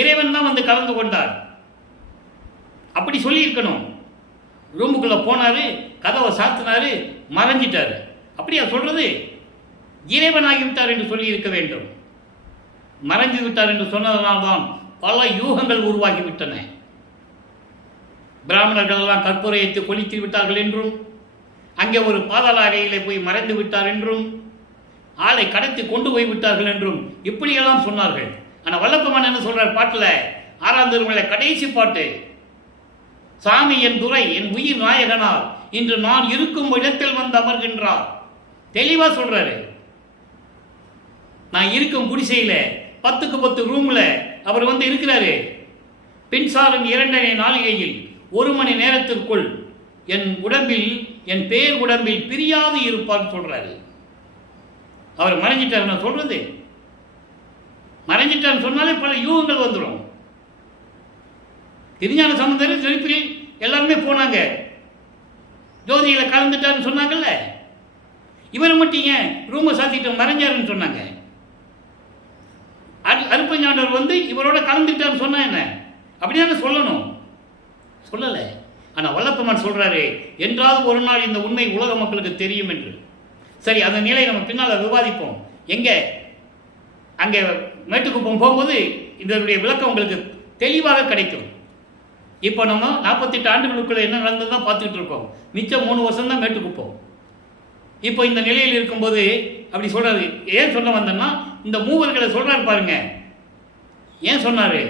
இறைவன் தான் வந்து கலந்து கொண்டார். அப்படி சொல்லியிருக்கணும். ரூமுக்குள்ளே போனார், கதவை சாத்தினார், மறைஞ்சிட்டார். அப்படியா சொல்றது? இறைவனாகிவிட்டார் என்று சொல்லி இருக்க வேண்டும். மறைந்து விட்டார் என்று சொன்னதனால்தான் பல யூகங்கள் உருவாகிவிட்டன. பிராமணர்கள் எல்லாம் கற்பூரையத்தை கொளித்து விட்டார்கள் என்றும், அங்கே ஒரு பாதாள அறையிலே போய் மறைந்து விட்டார் என்றும், ஆளை கடத்தி கொண்டு போய் விட்டார்கள் என்றும் இப்படியெல்லாம் சொன்னார்கள். ஆனால் வல்லப்பெருமான் என்ன சொல்றார் பாட்டில், 6ஆம் திருமுறை கடைசி பாட்டு, சாமி என் துறை என் உயிர் நாயகனார் இன்று நான் இருக்கும் இடத்தில் வந்து அமர்கின்றார். தெளிவா சொல்றாரு. நான் இருக்கும் குடிசையில் 10க்கு 10 ரூம்ல அவர் வந்து இருக்கிறாரு. பின்சாரம் 2 நாளிகையில் 1 மணி நேரத்திற்குள் என் உடம்பில் என் பேர் உடம்பில் பிரியாது இருப்பார்னு சொல்றாரு. அவர் மறைஞ்சிட்டார். நான் சொல்றது மறைஞ்சிட்டார்னு சொன்னாலே பல யூகங்கள் வந்துடும். திருஞான சம்பந்தர் திருப்பில் எல்லாருமே போனாங்க, ஜோதியில கலந்துட்டாருன்னு சொன்னாங்கல்ல. இவரை மட்டும் ஏன் ரூமை சாத்திட்டு மறைஞ்சாருன்னு சொன்னாங்க? அருப்பஞாண்டவர் வந்து இவரோட கலந்துட்டான்னு சொன்னா என்ன? அப்படிதானே சொல்லணும். சொல்லலை. ஆனால் வல்லப்பெருமான் சொல்றாரு, என்றாவது ஒரு நாள் இந்த உண்மை உலக மக்களுக்கு தெரியும் என்று. சரி, அந்த நிலை நம்ம பின்னால் விவாதிப்போம். எங்கே அங்கே மேட்டுக்குப்பம் போகும்போது இதனுடைய விளக்கம் உங்களுக்கு தெளிவாக கிடைக்கும். இப்போ நம்ம 48 ஆண்டுகளுக்குள்ள என்ன நடந்ததுதான் பார்த்துக்கிட்டு இருக்கோம். மிச்சம் 3 வருஷம் தான் மேட்டுக்குப்போம். இப்போ இந்த நிலையில் இருக்கும்போது அப்படி சொல்றாரு. ஏன் சொல்ல வந்தேன்னா, இந்த மூவர்களை சொல்றாரு பாருங்க. ஏன் சொன்னாரு?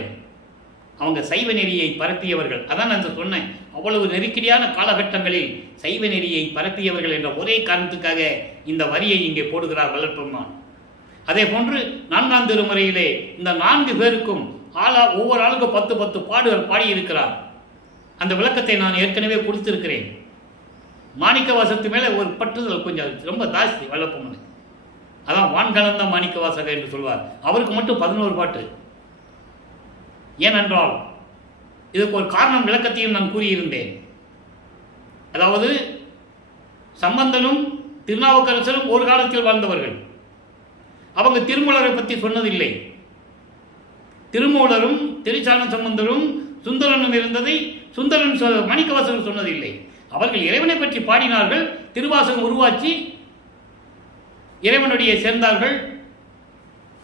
அவங்க சைவ நெறியை பரப்பியவர்கள். அதான் நான் சொன்னேன், அவ்வளவு நெருக்கடியான காலகட்டங்களில் சைவ நெறியை பரப்பியவர்கள் என்ற ஒரே காரணத்துக்காக இந்த வரியை இங்கே போடுகிறார் வல்லற்பெருமான். அதே போன்று 4ஆம் திருமுறையிலே இந்த 4 பேருக்கும் ஒவ்வொரு ஆளுக்கும் 10 பாடுகள் பாடியிருக்கிறார். அந்த விளக்கத்தை நான் ஏற்கனவே கொடுத்திருக்கிறேன். மாணிக்க வாசத்து மேலே ஒரு பற்றுதல் கொஞ்சம் ரொம்ப ஜாஸ்தி வல்லப்பெருமானுக்கு. அதான் வான்கலந்த மாணிக்க வாசகர் என்று சொல்வார். அவருக்கு மட்டும் 11 பாட்டு. ஏனென்றால் இதுக்கு ஒரு காரணம் விளக்கத்தையும் நான் கூறியிருந்தேன். அதாவது சம்பந்தனும் திருநாவுக்கரசரும் ஒரு காலத்தில் வாழ்ந்தவர்கள். அவங்க திருமூலரை பற்றி சொன்னதில்லை. திருமூலரும் திருச்சான சம்பந்தரும் சுந்தரனும் இருந்ததை சுந்தரன் மாணிக்கவாசகர் சொன்னதில்லை. அவர்கள் இறைவனை பற்றி பாடினார்கள், திருவாசகம் உருவாக்கி இறைவனுடைய சேர்ந்தார்கள்.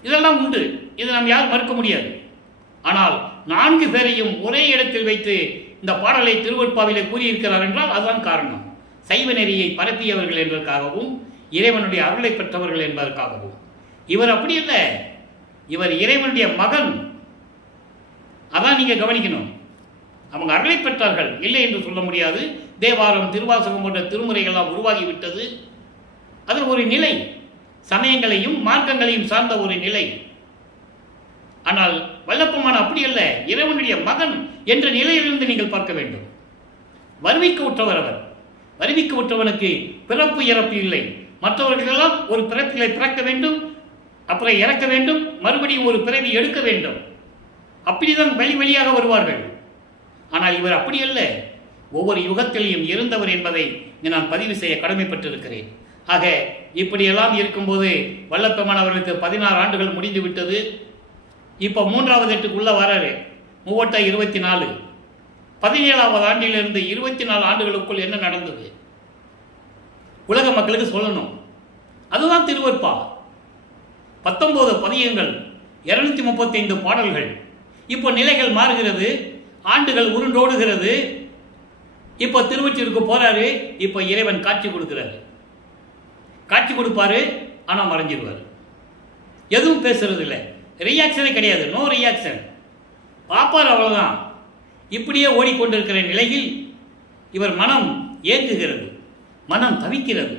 இதெல்லாம் உண்டு, இதை நாம் யாரும் மறுக்க முடியாது. ஆனால் 4 பேரையும் ஒரே இடத்தில் வைத்து இந்த பாடலை திருவெட்பாவிலே கூறியிருக்கிறார் என்றால் அதுதான் காரணம். சைவ நெறியை பரப்பியவர்கள் என்பதற்காகவும் இறைவனுடைய அருளை பெற்றவர்கள் என்பதற்காகவும். இவர் அப்படி இல்லை, இவர் இறைவனுடைய மகன். அதான் நீங்க கவனிக்கணும். அவங்க அருளை பெற்றார்கள், இல்லை என்று சொல்ல முடியாது. தேவாரம் திருவாசகம் போன்ற திருமுறைகள்லாம் உருவாகிவிட்டது. அது ஒரு நிலை, சமயங்களையும் மார்க்கங்களையும் சார்ந்த ஒரு நிலை. ஆனால் வல்லப்பெருமான் அப்படி அல்ல, இறைவனுடைய மகன் என்ற நிலையிலிருந்து நீங்கள் பார்க்க வேண்டும். வருவிக்கு உற்றவர் அவர். வருவிக்கு உற்றவனுக்கு பிறப்பு இறப்பு இல்லை. மற்றவர்களெல்லாம் ஒரு பிறப்பிலை பிறக்க வேண்டும், அப்புறம் இறக்க வேண்டும், மறுபடியும் ஒரு பிறவி எடுக்க வேண்டும். அப்படிதான் வழி வழியாக வருவார்கள். ஆனால் இவர் அப்படி அல்ல, ஒவ்வொரு யுகத்திலையும் இருந்தவர் என்பதை நான் பதிவு செய்ய கடமைப்பட்டிருக்கிறேன். ஆக இப்படியெல்லாம் இருக்கும்போது வல்லப்பெருமான் அவர்களுக்கு 16 ஆண்டுகள் முடிந்து விட்டது. இப்போ 3வது எட்டுக்குள்ள வராரு. 24 17வது ஆண்டிலிருந்து 24 ஆண்டுகளுக்குள் என்ன நடந்தது உலக மக்களுக்கு சொல்லணும். அதுதான் திருவெட்பா. 19 பதியங்கள், 235 பாடல்கள். இப்போ நிலைகள் மாறுகிறது, ஆண்டுகள் உருண்டோடுகிறது. இப்போ திருவொற்றியூருக்கு போறாரு. இப்போ இறைவன் காட்சி கொடுக்கிறாரு. காட்சி கொடுப்பாரு, ஆனால் மறைஞ்சிருவார். எதுவும் பேசுறது இல்லை, ரியாக்ஷனே கிடையாது. No reaction. பாப்பார், அவ்வளவுதான். இப்படியே ஓடிக்கொண்டிருக்கிற நிலையில் இவர் மனம் ஏங்குகிறது, மனம் தவிக்கிறது.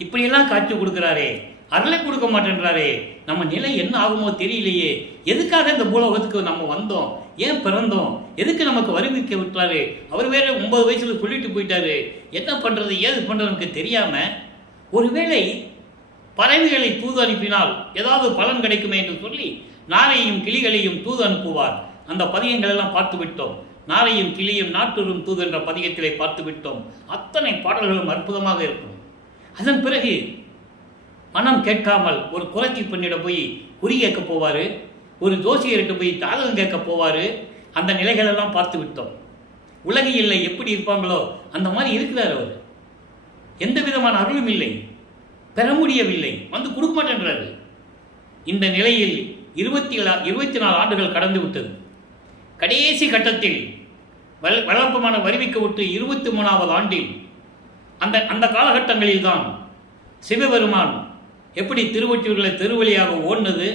இப்படியெல்லாம் காட்சி கொடுக்கிறாரே, அருளை கொடுக்க மாட்டேன்றாரே, நம்ம நிலை என்ன ஆகுமோ தெரியலையே. எதுக்காக இந்த பூலோகத்துக்கு நம்ம வந்தோம், ஏன் பிறந்தோம், எதுக்கு நமக்கு வருவிக்க விட்டாரு, அவர் வேற 9 வயசுல சொல்லிட்டு போயிட்டாரு, என்ன பண்றது ஏது பண்றது நமக்கு தெரியாம. ஒருவேளை பறவைகளை தூது அனுப்பினால் ஏதாவது பலன் கிடைக்குமே என்று சொல்லி நாரையும் கிளிகளையும் தூது அனுப்புவார். அந்த பதியங்கள் எல்லாம் பார்த்து விட்டோம். நாரையும் கிளியும் நாட்டுறும் தூது என்ற பதிகத்திலே பார்த்து விட்டோம். அத்தனை பாடல்களும் அற்புதமாக இருக்கும். அதன் பிறகு மனம் கேட்காமல் ஒரு குறைச்சி பெண்ணிடம் போய் குறி கேட்க போவார், ஒரு ஜோசியர்கிட்ட போய் ஜாதகம் கேட்க போவார். அந்த நிலைகளெல்லாம் பார்த்து விட்டோம். உலகில் எப்படி இருப்பாங்களோ அந்த மாதிரி இருக்கிறார் அவர். எந்த விதமான அருளும் இல்லை, பெற முடியவில்லை, வந்து கொடுக்க மாட்டேன்றாரு. இந்த நிலையில் 24 ஆண்டுகள் கடந்து விட்டது. கடைசி கட்டத்தில் வளர்ப்பமான வருவிக்க விட்டு 23வது ஆண்டில் அந்த காலகட்டங்களில் தான் சிவபெருமான் எப்படி திருவொற்றியூர்களை தெருவழியாக ஓடினது,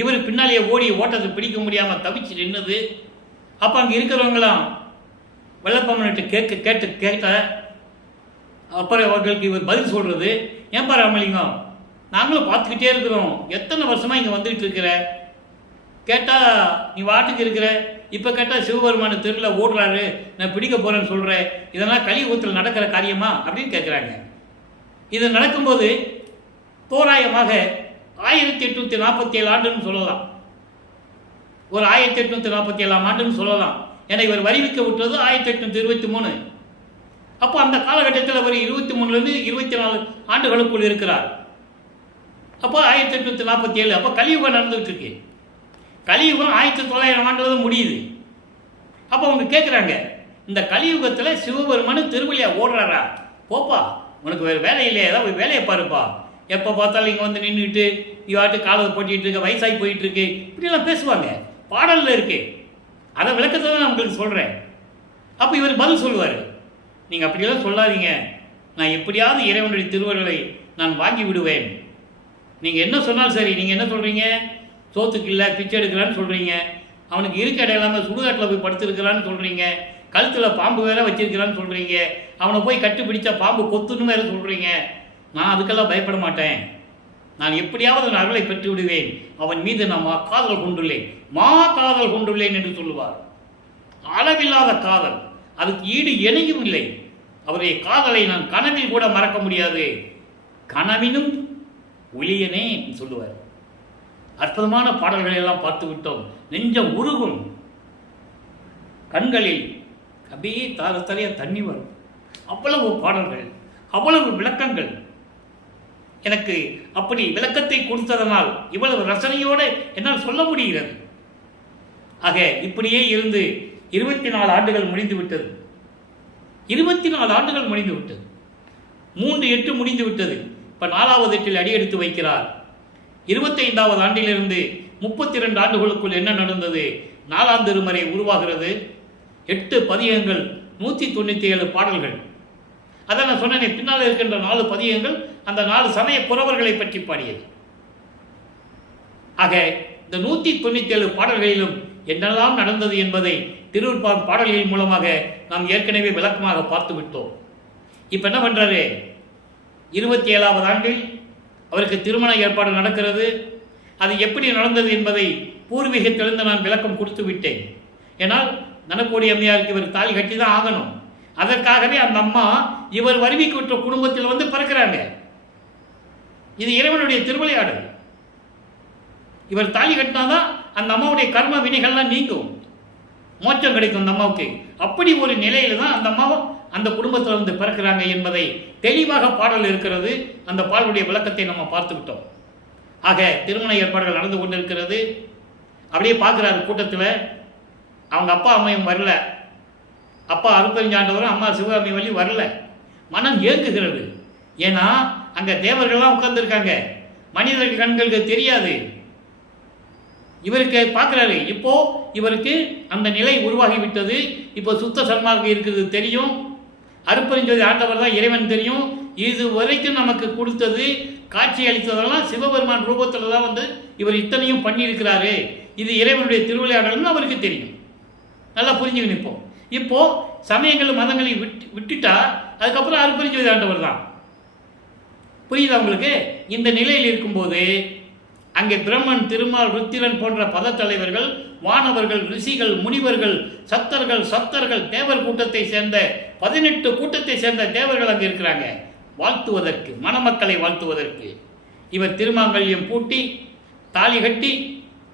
இவர் பின்னாலேயே ஓடி ஓட்டத்தை பிடிக்க முடியாமல் தவிச்சு நின்னது. அப்போ அங்கே இருக்கிறவங்களாம் வெள்ளப்பம்மன்கிட்ட கேட்ட அப்புறம் அவர்களுக்கு இவர் பதில் சொல்கிறது, ஏன்பா ராமலிங்கம், நாங்களும் பார்த்துக்கிட்டே இருக்கிறோம், எத்தனை வருஷமாக இங்கே வந்துக்கிட்டு இருக்கிற, கேட்டால் நீ வாட்டுக்கு இருக்கிற, இப்போ கேட்டால் சிவபெருமான தெருவில் ஓடுறாரு, நான் பிடிக்க போகிறேன்னு சொல்கிறேன், இதெல்லாம் கலியுகத்தில் நடக்கிற காரியமா அப்படின்னு கேட்குறாங்க. இது நடக்கும்போது தோராயமாக 1847 ஆண்டுன்னு சொல்லலாம், ஒரு 1847 ஆண்டுன்னு சொல்லலாம். ஏன்னா இவர் வரிவிக்க விட்டது 1823. அப்போ அந்த காலகட்டத்தில் அவர் 23லேருந்து 24 ஆண்டுகளுக்குள் இருக்கிறார். அப்போ 1847, அப்போ கலியுகம் நடந்துகிட்டு இருக்கு. கலியுகம் 1900 ஆண்டுல முடியுது. அப்போ அவங்க கேட்குறாங்க, இந்த கலியுகத்தில் சிவபெருமானு திருவள்ளியாக ஓடுறாரா, போப்பா உனக்கு வேறு வேலை இல்லையா, ஏதாவது வேலையை பாருப்பா, எப்போ பார்த்தாலும் இங்கே வந்து நின்றுட்டு இவாட்டு காலத்தை போட்டிகிட்டு இருக்க, வயசாகி போயிட்டு இருக்கு, இப்படிலாம் பேசுவாங்க. பாடலில் இருக்கு, அதை விளக்கத்தை தான் நான் உங்களுக்கு சொல்கிறேன். அப்போ இவர் பதில் சொல்லுவார், நீங்கள் அப்படியெல்லாம் சொல்லாதீங்க, நான் எப்படியாவது இறைவனுடைய திருவருளை நான் வாங்கி விடுவேன். நீங்கள் என்ன சொன்னாலும் சரி, நீங்கள் என்ன சொல்கிறீங்க, சோத்துக்கு இல்லை பிச்சை எடுக்கிறான்னு சொல்கிறீங்க, அவனுக்கு இருக்க இடையில்லாமல் சுடுகாட்டில் போய் படுத்துருக்கிறான்னு சொல்கிறீங்க, கழுத்தில் பாம்பு வேற வச்சிருக்கிறான்னு சொல்கிறீங்க, அவனை போய் கட்டுப்பிடிச்சா பாம்பு கொத்துன்னு வேற சொல்கிறீங்க. நான் அதுக்கெல்லாம் பயப்பட மாட்டேன், நான் எப்படியாவது நான் அருளை பெற்று விடுவேன், அவன் மீது நான் காதல் கொண்டுள்ளேன் என்று சொல்லுவார். அளவில்லாத காதல், அதுக்கு ஈடு இணையும் இல்லை. அவருடைய காதலை நான் கனவில் கூட மறக்க முடியாது, கனவினும் ஒளியனே சொல்லுவார். அற்புதமான பாடல்களை எல்லாம் பார்த்து விட்டோம். நெஞ்சம் உருகும், கண்களில் அப்படியே தாரத்தாரையா தண்ணி வரும். அவ்வளவு பாடல்கள், அவ்வளவு விளக்கங்கள். எனக்கு அப்படி விளக்கத்தை கொடுத்ததனால் இவ்வளவு ரசனையோடு என்னால் சொல்ல முடிகிறது. ஆக இப்படியே இருந்து 24 ஆண்டுகள் முடிந்து விட்டது. 24 ஆண்டுகள் முடிந்து விட்டது. 3/8 முடிந்து விட்டது. இப்போ 4வது 8 அடியெடுத்து வைக்கிறார். 25வது ஆண்டிலிருந்து 32 ஆண்டுகளுக்குள் என்ன நடந்தது? 4ஆம் திருமறை உருவாகிறது. 8 பதிகங்கள், 197 பாடல்கள். அதான் நான் சொன்னேன், பின்னால் இருக்கின்ற 4 பதிகங்கள் அந்த 4 சமய குறவர்களை பற்றி பாடியது. ஆக இந்த 197 பாடல்களிலும் என்னெல்லாம் நடந்தது என்பதை திருவருட்பா பாடல்களின் மூலமாக நாம் ஏற்கனவே விளக்கமாக பார்த்து விட்டோம். இப்போ என்ன பண்ணுறாரு? 27வது ஆண்டில் அவருக்கு திருமண ஏற்பாடு நடக்கிறது. அது எப்படி நடந்தது என்பதை பூர்வீகத்திலிருந்து நான் விளக்கம் கொடுத்து விட்டேன். ஏன்னால் நனக்கோடி அம்மையாருக்கு இவர் தாலி கட்டி தான் ஆகணும். அதற்காகவே அந்த அம்மா இவர் வருவிக்கு விட்ட குடும்பத்தில் வந்து பிறக்கிறாங்க. இது இறைவனுடைய திருவிளையாடல். இவர் தாலி கட்டினாதான் அந்த அம்மாவுடைய கர்ம வினைகள்லாம் நீங்கும், மோட்சம் கிடைக்கும் அந்த அம்மாவுக்கு. அப்படி ஒரு நிலையில தான் அந்த அம்மாவும் அந்த குடும்பத்தில் வந்து பிறக்கிறாங்க என்பதை தெளிவாக பாடல் இருக்கிறது. அந்த பாடலுடைய விளக்கத்தை நம்ம பார்த்து விட்டோம். ஆக திருமண ஏற்பாடுகள் நடந்து கொண்டிருக்கிறது. அப்படியே பார்க்குறாரு கூட்டத்தில், அவங்க அப்பா அம்மையும் வரல, அப்பா அருப்பெருஞ்சாண்டவரும் அம்மா சிவகாமி வழி வரல. மனம் ஏங்குகிறது. ஏன்னா அங்கே தேவர்கள்லாம் உட்கார்ந்துருக்காங்க, மனிதர்கள் கண்களுக்கு தெரியாது. இவருக்கு பார்க்குறாரு, இப்போ இவருக்கு அந்த நிலை உருவாகிவிட்டது. இப்போ சுத்த சன்மார்க்கம் இருக்குது தெரியும், அருப்பெருஞ்சோதி ஆண்டவர் தான் இறைவன் தெரியும். இது வரைக்கும் நமக்கு கொடுத்தது, காட்சி அளித்ததெல்லாம் சிவபெருமான் ரூபத்தில் தான் வந்து இவர் இத்தனையும் பண்ணியிருக்கிறாரு, இது இறைவனுடைய திருவிளையாடல்னு அவருக்கு தெரியும். நல்லா புரிஞ்சுக்கணும். இப்போ சமயங்கள் மதங்களை விட்டுட்டா அதுக்கப்புறம் அருப்பெருஞ்சோதி ஆண்டவர் தான். புரியுதா உங்களுக்கு? இந்த நிலையில் இருக்கும்போது அங்கே பிரம்மன், திருமால், ருத்திரன் போன்ற பதத்தலைவர்கள், வானவர்கள், ரிஷிகள், முனிவர்கள், சத்தர்கள், தேவர் கூட்டத்தை சேர்ந்த 18 கூட்டத்தை சேர்ந்த தேவர்கள் அங்கே இருக்கிறாங்க. வாழ்த்துவதற்கு, மணமக்களை வாழ்த்துவதற்கு இவர் திருமாங்கல்யம் பூட்டி தாலி கட்டி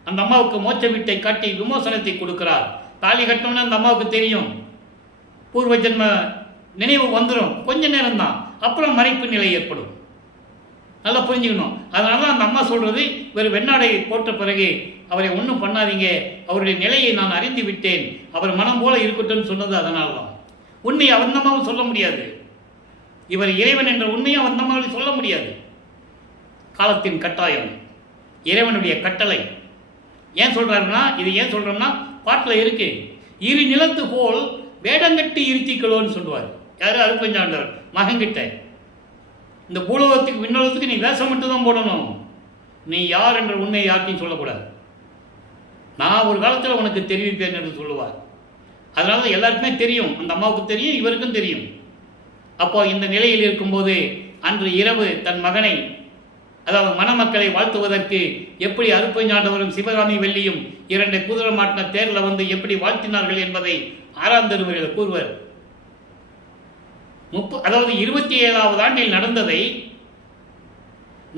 அந்த அம்மாவுக்கு மோட்ச வீட்டை காட்டி விமோசனத்தை கொடுக்கிறார். தாலி கட்டணும்னு அந்த அம்மாவுக்கு தெரியும், பூர்வ ஜென்ம நினைவு வந்துடும், கொஞ்ச நேரம்தான், அப்புறம் மறைப்பு நிலை ஏற்படும். நல்லா புரிஞ்சுக்கணும். அதனால தான் அந்த அம்மா சொல்கிறது, இவர் வெண்ணாடை போட்ட பிறகு அவரை ஒன்றும் பண்ணாதீங்க, அவருடைய நிலையை நான் அறிந்து விட்டேன், அவர் மனம் போல இருக்கட்டும் சொன்னது அதனால தான். உண்மையை அந்தமாவும் சொல்ல முடியாது, இவர் இறைவன் என்ற உண்மையை அந்தமாவில் சொல்ல முடியாது. காலத்தின் கட்டாயம், இறைவனுடைய கட்டளை. ஏன் சொல்கிறாருன்னா, இது ஏன் சொல்கிறோம்னா பாட்டில் இருக்கு, இரு நிலத்து போல் வேடங்கட்டி இருத்திக்கலோன்னு சொல்லுவார். யார்? அருப்பஞ்சாண்டவர் மகன்கிட்ட. இந்த பூலோகத்துக்கு விண்ணோகத்துக்கு நீ வேஷம் மட்டும் தான் போடணும், நீ யார் என்ற உண்மையை யார்ட்டையும் சொல்லக்கூடாது, நான் ஒரு காலத்தில் உனக்கு தெரிவிப்பேன் என்று சொல்லுவார். அதனால எல்லாருக்குமே தெரியும், அந்த அம்மாவுக்கு தெரியும், இவருக்கும் தெரியும். அப்போ இந்த நிலையில் இருக்கும்போது அன்று இரவு தன் மகனை, அதாவது மணமக்களை வாழ்த்துவதற்கு எப்படி அருப்பஞ்சாண்டவரும் சிவகாமி வெள்ளியும் 2 குதிரை மாட்டின தேரில் வந்து எப்படி வாழ்த்தினார்கள் என்பதை 6ஆம் திருமுறையில் கூறுவர். அதாவது 27வது ஆண்டில் நடந்ததை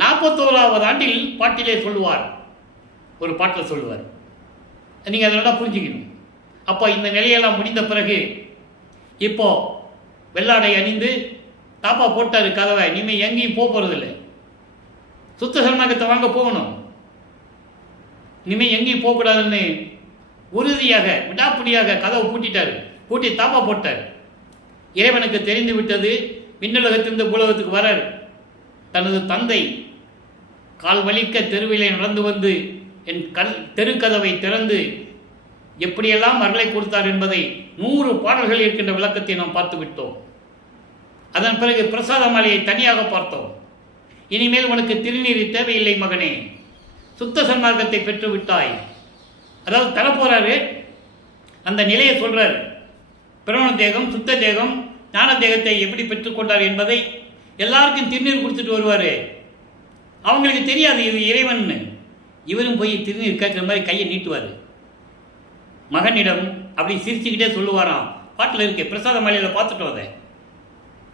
41வது ஆண்டில் பாட்டிலே சொல்லுவார், ஒரு பாட்டில் சொல்லுவார். நீங்கள் அதெல்லாம் புரிஞ்சுக்கணும். அப்போ இந்த நிலையெல்லாம் முடிந்த பிறகு இப்போ வெள்ளாடை அணிந்து தாப்பா போட்டார் கதவை, இனிமேல் எங்கேயும் போகிறதில்லை, சுத்த சன்மார்க்கத்தை வாங்க போகணும், இனிமேல் எங்கேயும் போகக்கூடாதுன்னு உறுதியாக விடாப்பிடியாக கதவை பூட்டிட்டார். பூட்டி தாப்பா போட்டார். இறைவனுக்கு தெரிந்து விட்டது, விண்ணுலகத்திலிருந்து பூலகத்துக்கு வரார். தனது தந்தை கால் வலிக்க தெருவிலே நடந்து வந்து என் தெருக்கதவை திறந்து எப்படியெல்லாம் அருளை கொடுத்தார் என்பதை 100 பாடல்கள் இருக்கின்ற விளக்கத்தை நாம் பார்த்து விட்டோம். அதன் பிறகு பிரசாத மாலையை தனியாக பார்த்தோம். இனிமேல் உனக்கு திருநீர் தேவையில்லை மகனே, சுத்த சன்மார்க்கத்தை பெற்று விட்டாய். அதாவது தரப்போறாரு, அந்த நிலையை சொல்றாரு. பிரவண தேகம், சுத்த தேகம், ஞான தேகத்தை எப்படி பெற்றுக்கொண்டார் என்பதை எல்லாருக்கும் திருநீர் கொடுத்துட்டு வருவார். அவங்களுக்கு தெரியாது இது இறைவன். இவரும் போய் திருநீர் கேட்குற மாதிரி கையை நீட்டுவார். மகனிடம் அப்படி சிரிச்சுக்கிட்டே சொல்லுவாராம். பாட்டில் இருக்கு, பிரசாத மாலையில் பார்த்துட்டோம். அதை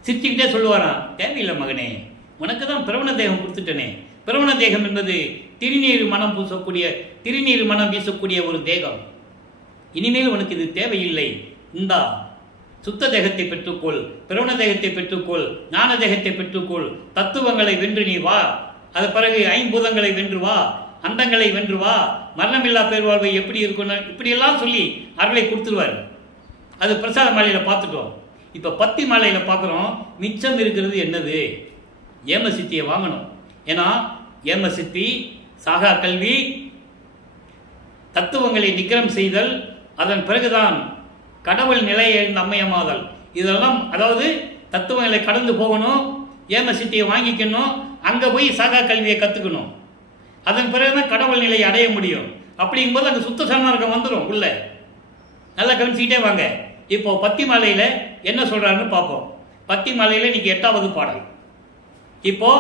சிரிச்சுக்கிட்டே சொல்லுவாராம், தேவையில்லை மகனே, உனக்கு தான் பிரவண தேகம் கொடுத்துட்டனே. பிரவண தேகம் என்பது திருநீர் மனம் பூசக்கூடிய, திருநீர் மனம் வீசக்கூடிய ஒரு தேகம். இனிமேல் உனக்கு இது தேவையில்லை, இந்தா சுத்த தேகத்தை பெற்றுக்கொள், பிரவண தேகத்தை பெற்றுக்கொள், ஞான தேகத்தை பெற்றுக்கொள், தத்துவங்களை வென்று நீ வா, அது பிறகு 5 பூதங்களை வென்று வா, அண்டங்களை வென்று வா, மரணமில்லா பேர்வாழ்வை எப்படி இருக்கணும், இப்படியெல்லாம் சொல்லி அருளை கொடுத்துருவார். அது பிரசாத மாலையில் பார்த்துட்டோம். இப்போ பத்தி மாலையில் பார்க்குறோம். மிச்சம் இருக்கிறது என்னது? ஏமசித்தியை வாங்கணும். ஏன்னா ஏமசித்தி, சாகா கல்வி, தத்துவங்களை நிகரம் செய்தல், அதன் பிறகுதான் கடவுள் நிலையை அம்மையமாதல், இதெல்லாம் அதாவது தத்துவங்களை கடந்து போகணும், ஏமசித்தியை வாங்கிக்கணும், அங்கே போய் சாகா கல்வியை கற்றுக்கணும், அதன் பிறகுதான் கடவுள் நிலையை அடைய முடியும். அப்படிங்கும்போது அங்கே சுத்த சன்மார்க்கம் வந்துடும் உள்ள. நல்லா கவனிச்சுக்கிட்டே வாங்க. இப்போ பத்தி மாலையில் என்ன சொல்கிறாருன்னு பார்ப்போம். பத்தி மாலையில் இன்னைக்கு 8வது பாடல். இப்போ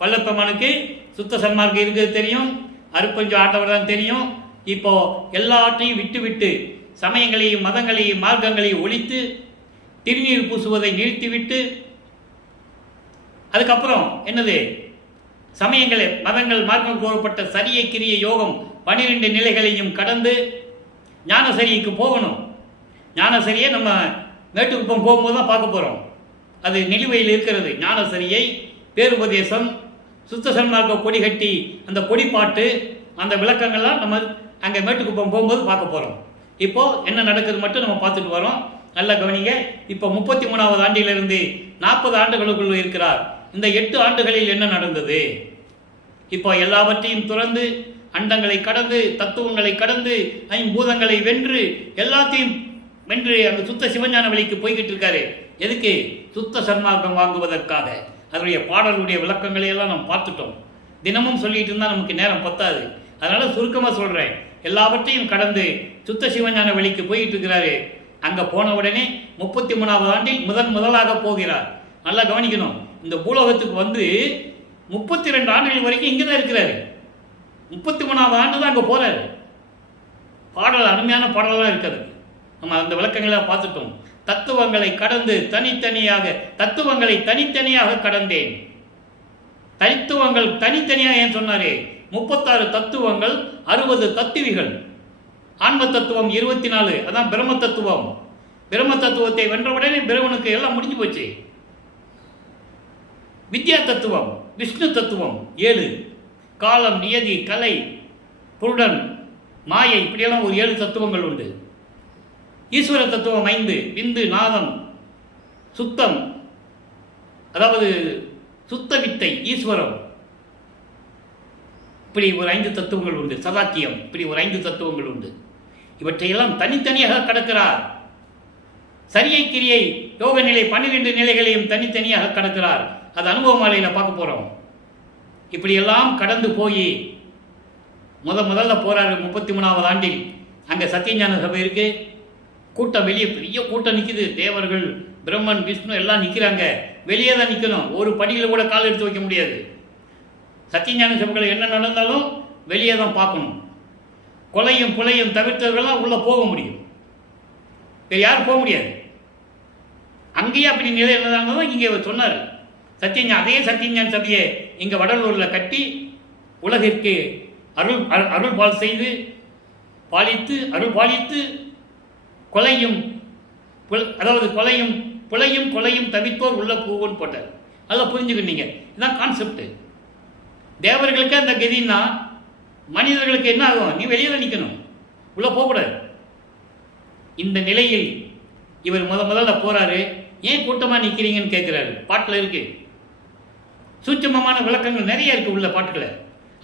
வல்லப்பெருமானுக்கு சுத்த சன்மார்க்கம் இருக்கிறது தெரியும், அருப்பஞ்சு ஆட்டவர் தான் தெரியும். இப்போ எல்லாற்றையும் விட்டு விட்டு சமயங்களையும் மதங்களையும் மார்க்கங்களையும் ஒழித்து திருநீர் பூசுவதை நிறுத்திவிட்டு, அதுக்கப்புறம் என்னது, சமயங்களை மதங்கள் மார்க்கம் கூறப்பட்ட சரிய கிரிய யோகம் 12 நிலைகளையும் கடந்து ஞானசரிக்கு போகணும். ஞானசரியை நம்ம மேட்டுக்குப்பம் போகும்போது தான் பார்க்க போகிறோம். அது நிலுவையில் இருக்கிறது. ஞானசரியை, பேருபதேசம், சுத்த சன்மார்க்க கொடி கட்டி அந்த கொடிப்பாட்டு, அந்த விளக்கங்கள்லாம் நம்ம அங்கே மேட்டுக்குப்பம் போகும்போது பார்க்க போகிறோம். இப்போது என்ன நடக்குது மட்டும் நம்ம பார்த்துட்டு வரோம். நல்லா கவனிங்க. இப்போ 33வது ஆண்டிலிருந்து 40 ஆண்டுகளுக்குள் இருக்கிறார். இந்த 8 ஆண்டுகளில் என்ன நடந்தது? இப்போ எல்லாவற்றையும் துறந்து, அண்டங்களை கடந்து, தத்துவங்களை கடந்து, 5 பூதங்களை வென்று, எல்லாத்தையும் வென்று அந்த சுத்த சிவஞான வழிக்கு போய்கிட்டு இருக்காரு. எதுக்கு? சுத்த சன்மார்க்கம் வாங்குவதற்காக. அதனுடைய பாடலுடைய விளக்கங்களை எல்லாம் நம்ம பார்த்துட்டோம். தினமும் சொல்லிட்டு இருந்தால் நமக்கு நேரம் பத்தாது. அதனால் சுருக்கமாக சொல்கிறேன். எல்லாவற்றையும் கடந்து சுத்த சிவஞான வழிக்கு போயிட்டு இருக்கிறாரு. அங்கே போன உடனே 33வது ஆண்டில் முதலாக போகிறார். நல்லா கவனிக்கணும். இந்த பூலோகத்துக்கு வந்து 32 ஆண்டுகள் வரைக்கும் இங்கே தான் இருக்கிறாரு. 33வது ஆண்டு தான் அங்கே போகிறாரு. பாடல் அருமையான பாடலாம் இருக்கிறது. நம்ம அந்த விளக்கங்களை பார்த்துட்டோம். தத்துவங்களை கடந்து தத்துவங்களை தனித்தனியாக கடந்தேன். தத்துவங்கள் தனித்தனியாக ஏன் சொன்னாரே? 36 தத்துவங்கள், 60 தத்துவிகள். ஆன்ம தத்துவம் 24, அதான் பிரம்ம தத்துவம். பிரம்ம தத்துவத்தை வென்றவுடனே பிரம்மனுக்கு எல்லாம் முடிஞ்சு போச்சு. வித்யா தத்துவம் விஷ்ணு தத்துவம் 7, காலம், நியதி, கலை, புருடன், மாயை, இப்படியெல்லாம் ஒரு 7 தத்துவங்கள் உண்டு. ஈஸ்வர தத்துவம் 5, விந்து, நாதம், சுத்தம், அதாவது சுத்த வித்தை, ஈஸ்வரம், இப்படி ஒரு 5 தத்துவங்கள் உண்டு. சதாக்கியம், இப்படி ஒரு 5 தத்துவங்கள் உண்டு. இவற்றையெல்லாம் தனித்தனியாக கடக்கிறார். சரியை, கிரியை, யோக நிலை 12 நிலைகளையும் தனித்தனியாக கடக்கிறார். அது அனுபவ மாலையில் பார்க்க போகிறோம். இப்படியெல்லாம் கடந்து போய் முதல்ல போகிறாரு 33வது ஆண்டில். அங்கே சத்தியஞான சபை இருக்கு. கூட்டம் வெளியே பெரிய கூட்டம் நிற்குது. தேவர்கள், பிரம்மன், விஷ்ணு எல்லாம் நிற்கிறாங்க. வெளியே தான் நிற்கணும். ஒரு படியில் கூட கால் எடுத்து வைக்க முடியாது. சத்தியஞான சபைகள் என்ன நடந்தாலும் வெளியே தான் பார்க்கணும். கொலையும் புலையும் தவிர்த்தவர்களாம் உள்ளே போக முடியும். வேறு யாரும் போக முடியாது. அங்கேயே அப்படி நிலை என்னதான் இங்கே சொன்னார். அதே சத்தியஞான சபையை இங்கே வடலூரில் கட்டி உலகிற்கு அருள் பால் செய்து அருள் பாலித்து கொலையும், அதாவது கொலையும் கொலையும் தவிர்த்தோர் உள்ள பூவன் போட்டார். அதெல்லாம் புரிஞ்சுக்கிட்டீங்க. இதுதான் கான்செப்ட். தேவர்களுக்கு அந்த கதின்னா மனிதர்களுக்கு என்ன ஆகும்? நீ வெளியில் நிற்கணும், உள்ளே போகக்கூடாது. இந்த நிலையில் இவர் முதல்ல போகிறாரு. ஏன் கூட்டமாக நிற்கிறீங்கன்னு கேட்குறாரு. பாட்டில் இருக்கு. சூட்சமமான விளக்கங்கள் நிறைய இருக்குது உள்ள பாட்டுகளை.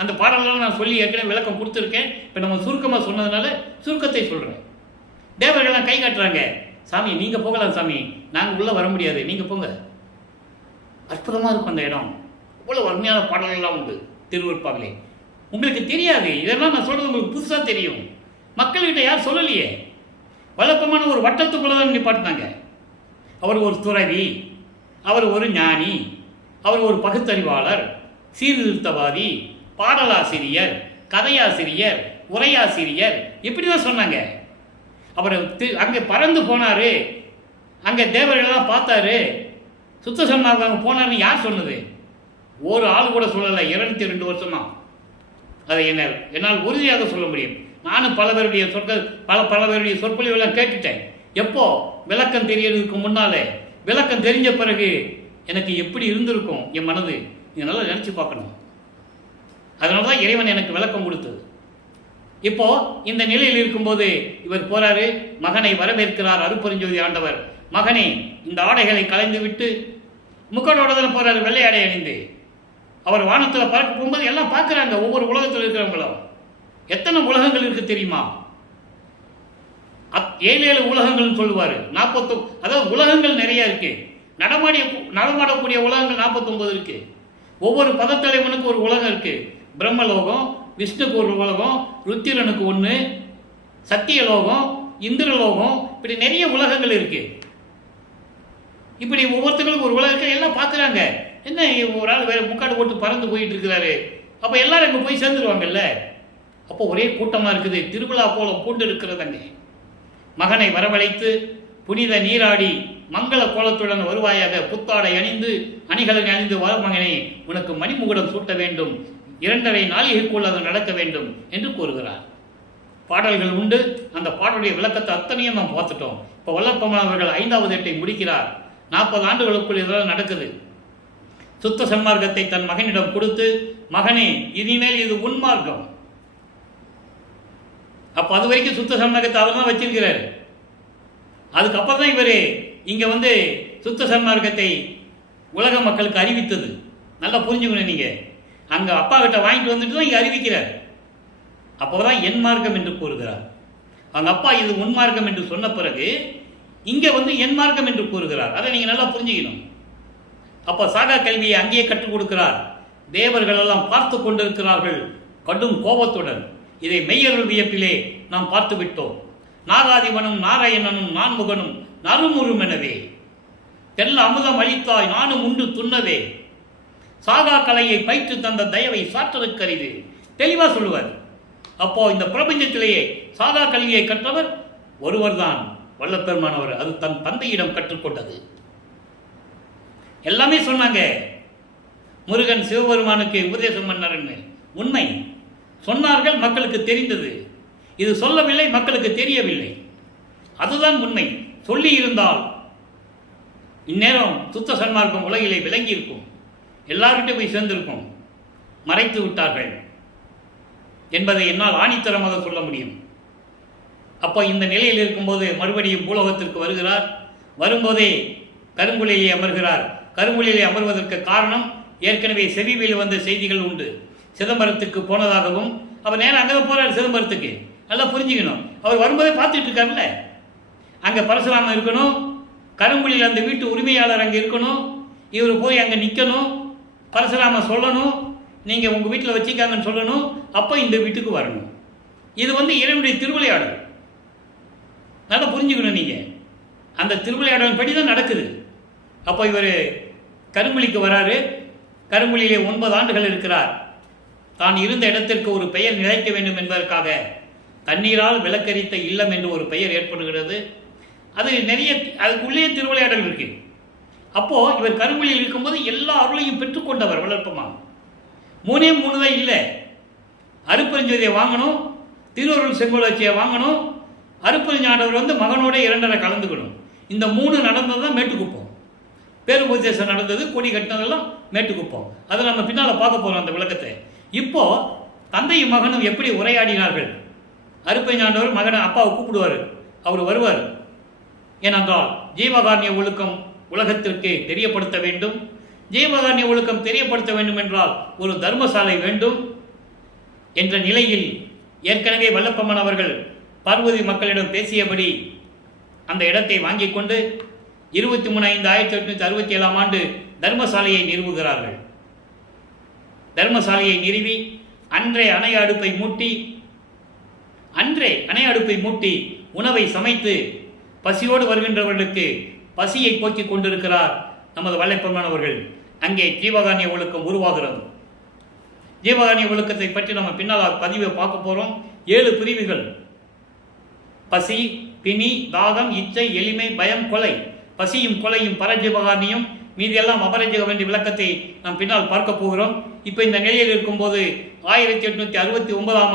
அந்த பாடலாம் நான் சொல்லி ஏற்கனவே விளக்கம் கொடுத்துருக்கேன். இப்போ நம்ம சுருக்கமாக சொன்னதுனால சுருக்கத்தை சொல்கிறேன். தேவர்கள்லாம் கை காட்டுறாங்க. சாமி நீங்கள் போகலாம் சாமி, நாங்கள் உள்ளே வர முடியாது, நீங்கள் போங்க. அற்புதமாக இருக்கும் அந்த இடம். அவ்வளோ அருமையான பாடல்கள்லாம் உண்டு திருவருட்பாவிலே. உங்களுக்கு தெரியாது. இதெல்லாம் நான் சொல்கிறது உங்களுக்கு புதுசாக தெரியும். மக்கள்கிட்ட யார் சொல்லலையே. வழக்கமான ஒரு வட்டத்துக்குள்ளே தான் நிப்பாட்டினாங்க. அவர் ஒரு துறவி, அவர் ஒரு ஞானி, அவர் ஒரு பகுத்தறிவாளர், சீர்திருத்தவாதி, பாடலாசிரியர், கதையாசிரியர், உரையாசிரியர், இப்படி தான் சொன்னாங்க. அவர் அங்கே பறந்து போனார். அங்கே தேவர்களெல்லாம் பார்த்தாரு. சுத்த சொன்னாங்க போனார்னு யார் சொன்னது? ஒரு ஆள் கூட சொல்லலை. 202 வருஷம் தான். அதை என்னால் உறுதியாக சொல்ல முடியும். நானும் பல பேருடைய சொற்பொழிவெல்லாம் கேட்டுட்டேன். எப்போ விளக்கம் தெரியறதுக்கு முன்னாலே, விளக்கம் தெரிஞ்ச பிறகு எனக்கு எப்படி இருந்திருக்கும் என் மனது, நீங்கள் நல்லா நினச்சி பார்க்கணும். அதனால தான் இறைவன் எனக்கு விளக்கம் கொடுத்தது. இப்போ இந்த நிலையில் இருக்கும்போது இவர் போறாரு. மகனை வரவேற்கிறார் அருட்பெருஞ்சோதி ஆண்டவர். மகனே, இந்த ஆடைகளை கலைந்து விட்டு முக்கடோட தான் போறாரு, வெள்ளை ஆடை அணிந்து. அவர் வானத்தில் பறக்க போகும்போது எல்லாம் பார்க்குறாங்க. ஒவ்வொரு உலகத்தில் இருக்கிறவங்களும். எத்தனை உலகங்கள் இருக்கு தெரியுமா? 7 உலகங்கள்னு சொல்லுவார். 40, அதாவது உலகங்கள் நிறைய இருக்கு. நடமாடக்கூடிய உலகங்கள் 49 இருக்கு. ஒவ்வொரு பதத்தலைவனுக்கு ஒரு உலகம் இருக்கு. பிரம்மலோகம், விஷ்ணுக்கு ஒரு உலகம், ருத்திரனுக்கு 1, சத்தியலோகம், இந்திரலோகம், இப்படி நிறைய உலகங்கள் இருக்கு. இப்படி ஒவ்வொருத்தங்களுக்கும் ஒரு உலகத்தை எல்லாம் பார்க்குறாங்க. என்ன ஒரு ஆள் வேறு முக்காடு போட்டு பறந்து போயிட்டு இருக்கிறாரு. அப்போ எல்லாரும் அங்கே போய் சேர்ந்துருவாங்கல்ல. அப்போ ஒரே கூட்டமாக இருக்குது. திருவிழா போல பூண்டு இருக்கிறதங்க. மகனை வரவழைத்து புனித நீராடி மங்கள கோலத்துடன் வருவாயாக. புத்தாடை அணிந்து அணிகளை அணிந்து வர மகனே, உனக்கு மணிமுகுடம் சூட்ட வேண்டும். 2.5 நாளிகைக்குள் அது நடக்க வேண்டும் என்று கூறுகிறார். பாடல்கள் உண்டு. அந்த பாடலுடைய விளக்கத்தை அத்தனையும் நாம் பார்த்துட்டோம். இப்போ வல்லப்பமன் அவர்கள் 5வது ஏட்டை முடிக்கிறார். 40 ஆண்டுகளுக்குள் இதெல்லாம் நடக்குது. சுத்த சன்மார்க்கத்தை தன் மகனிடம் கொடுத்து, மகனே இனிமேல் இது உன்மார்க்கம். அப்போ அது வரைக்கும் சுத்த சன்மார்க்கத்தை அவர் தான் வச்சிருக்கிறார். அதுக்கப்புறம் தான் இவர் இங்கே சுத்த சன்மார்க்கத்தை உலக மக்களுக்கு அறிவித்தது. நல்லா புரிஞ்சுக்கணும். நீங்கள் அங்கே அப்பா கிட்ட வாங்கிட்டு வந்துட்டு தான் இங்கே அறிவிக்கிறார். அப்போ தான் என் மார்க்கம் என்று கூறுகிறார். அவங்க அப்பா இது உன் மார்க்கம் என்று சொன்ன பிறகு இங்கே என் மார்க்கம் என்று கூறுகிறார். அதை நீங்கள் நல்லா புரிஞ்சுக்கணும். அப்போ சாகா கல்வியை அங்கேயே கற்றுக் கொடுக்கிறார். தேவர்கள் எல்லாம் பார்த்து கொண்டிருக்கிறார்கள் கடும் கோபத்துடன். இதை மெய்யருள் வியப்பிலே நாம் பார்த்து விட்டோம். நாகாதிபனும் நாராயணனும் நான்முகனும் நறுமுறுமெனவே தெல்ல அமுதம் அளித்தாய் நானும் உண்டு துண்ணவே. சாகா கலையை பயிற்று தந்த தயவை சாற்றலுக்கரிது. தெளிவாக சொல்லுவார். அப்போ இந்த பிரபஞ்சத்திலேயே சாகா கல்வியை கற்றவர் ஒருவர் தான், வல்லப்பெருமானவர். அது தன் தந்தையிடம் கற்றுக்கொண்டது. எல்லாமே சொன்னாங்க. முருகன் சிவபெருமானுக்கு உபதேசம் பண்ணாருன்னு உண்மை சொன்னார்கள். மக்களுக்கு தெரிந்தது. இது சொல்லவில்லை, மக்களுக்கு தெரியவில்லை. அதுதான் உண்மை. சொல்லி இருந்தால் இந்நேரம் சுத்த சன்மார்க்கம் உலகிலே விளங்கி இருக்கும். எல்லார்கிட்டையும் போய் சேர்ந்திருக்கும், மறைத்து விட்டார்கள் என்பதை என்னால் ஆணித்தரமாக சொல்ல முடியும். அப்போ இந்த நிலையில் இருக்கும்போது மறுபடியும் பூலோகத்திற்கு வருகிறார். வரும்போதே கருங்குழியிலே அமர்கிறார். கருங்குழியிலே அமர்வதற்கு காரணம் ஏற்கனவே செவியில் வந்த செய்திகள் உண்டு. சிதம்பரத்துக்கு போனதாகவும், அவர் நேரம் அங்கே தான் போகிறார் சிதம்பரத்துக்கு. நல்லா புரிஞ்சுக்கணும், அவர் வரும்போதே பார்த்துட்டு இருக்காருல்ல, அங்கே பரசுராமன் இருக்கணும், கருங்குழியில் அந்த வீட்டு உரிமையாளர் அங்கே இருக்கணும், இவர் போய் அங்கே நிற்கணும், பரசுராமன் சொல்லணும், நீங்கள் உங்கள் வீட்டில் வச்சுக்காங்கன்னு சொல்லணும், அப்போ இந்த வீட்டுக்கு வரணும். இது இறைவனுடைய திருவிளையாடல். நல்லா புரிஞ்சுக்கணும் நீங்கள், அந்த திருவிளையாடல் படி தான் நடக்குது. அப்போ இவர் கருங்குழிக்கு வராரு. கருங்குழியிலே 9 ஆண்டுகள் இருக்கிறார். தான் இருந்த இடத்திற்கு ஒரு பெயர் நிலைக்க வேண்டும் என்பதற்காக தண்ணீரால் விளக்கரித்த இல்லம் என்று ஒரு பெயர் ஏற்படுகிறது. அது நிறைய, அதுக்குள்ளேயே திருவிளையாடல் இருக்கு. அப்போது இவர் கருங்குழியில் இருக்கும்போது எல்லா அருளையும் பெற்றுக்கொண்டவர் வளர்ப்பமா. 3 தான் இல்லை. அருப்பெருஞ்சோதியை வாங்கணும், திருவருள் செங்கோலாட்சியை வாங்கணும், அருப்பெருஞ்சாண்டவர் மகனோட 2.5 கலந்துக்கணும். இந்த 3 நடந்தது தான் மேட்டுக்குப்போம். பேருபதேசம் நடந்தது, கொடி கட்டினதெல்லாம் மேட்டுக்குப்போம். அதை நம்ம பின்னால் பார்க்க போகிறோம் அந்த விளக்கத்தை. இப்போ தந்தையும் மகனும் எப்படி உரையாடினார்கள். அருப்பெருஞ்சாண்டவர் மகனை அப்பாவை கூப்பிடுவார், அவர் வருவார். ஏனென்றால் ஜீவகாருண்ய ஒழுக்கம் உலகத்திற்கு தெரியப்படுத்த வேண்டும். ஜீவகாருண்ய ஒழுக்கம் தெரியப்படுத்த வேண்டும் என்றால் ஒரு தர்மசாலை வேண்டும் என்ற நிலையில் ஏற்கனவே வல்லப்பம்மன் அவர்கள் பார்வதி மக்களிடம் பேசியபடி அந்த இடத்தை வாங்கி கொண்டு 23/5/1867 ஆண்டு தர்மசாலையை நிறுவுகிறார்கள். தர்மசாலையை நிறுவி அன்றே அணை அடுப்பை மூட்டி உணவை சமைத்து பசியோடு வருகின்றவர்களுக்கு பசியை போக்கிக் கொண்டிருக்கிறார் நமது வல்லப்பம்மன் அவர்கள். அங்கே ஜீவகாருண்ய ஒழுக்கம் உருவாகிறது. ஜீவகாருண்ய ஒழுக்கத்தை பற்றி நம்ம பின்னால் பதிவை பார்க்க போகிறோம். 7 பிரிவுகள்: பசி, பிணி, தாகம், இச்சை, எளிமை, பயம், கொலை. பசியும் கொலையும் பரஜீவகாருண்யம், மீதியெல்லாம் அபரஜீவ வேண்டிய விளக்கத்தை நாம் பின்னால் பார்க்க போகிறோம். இப்போ இந்த நிலையில் இருக்கும்போது 1869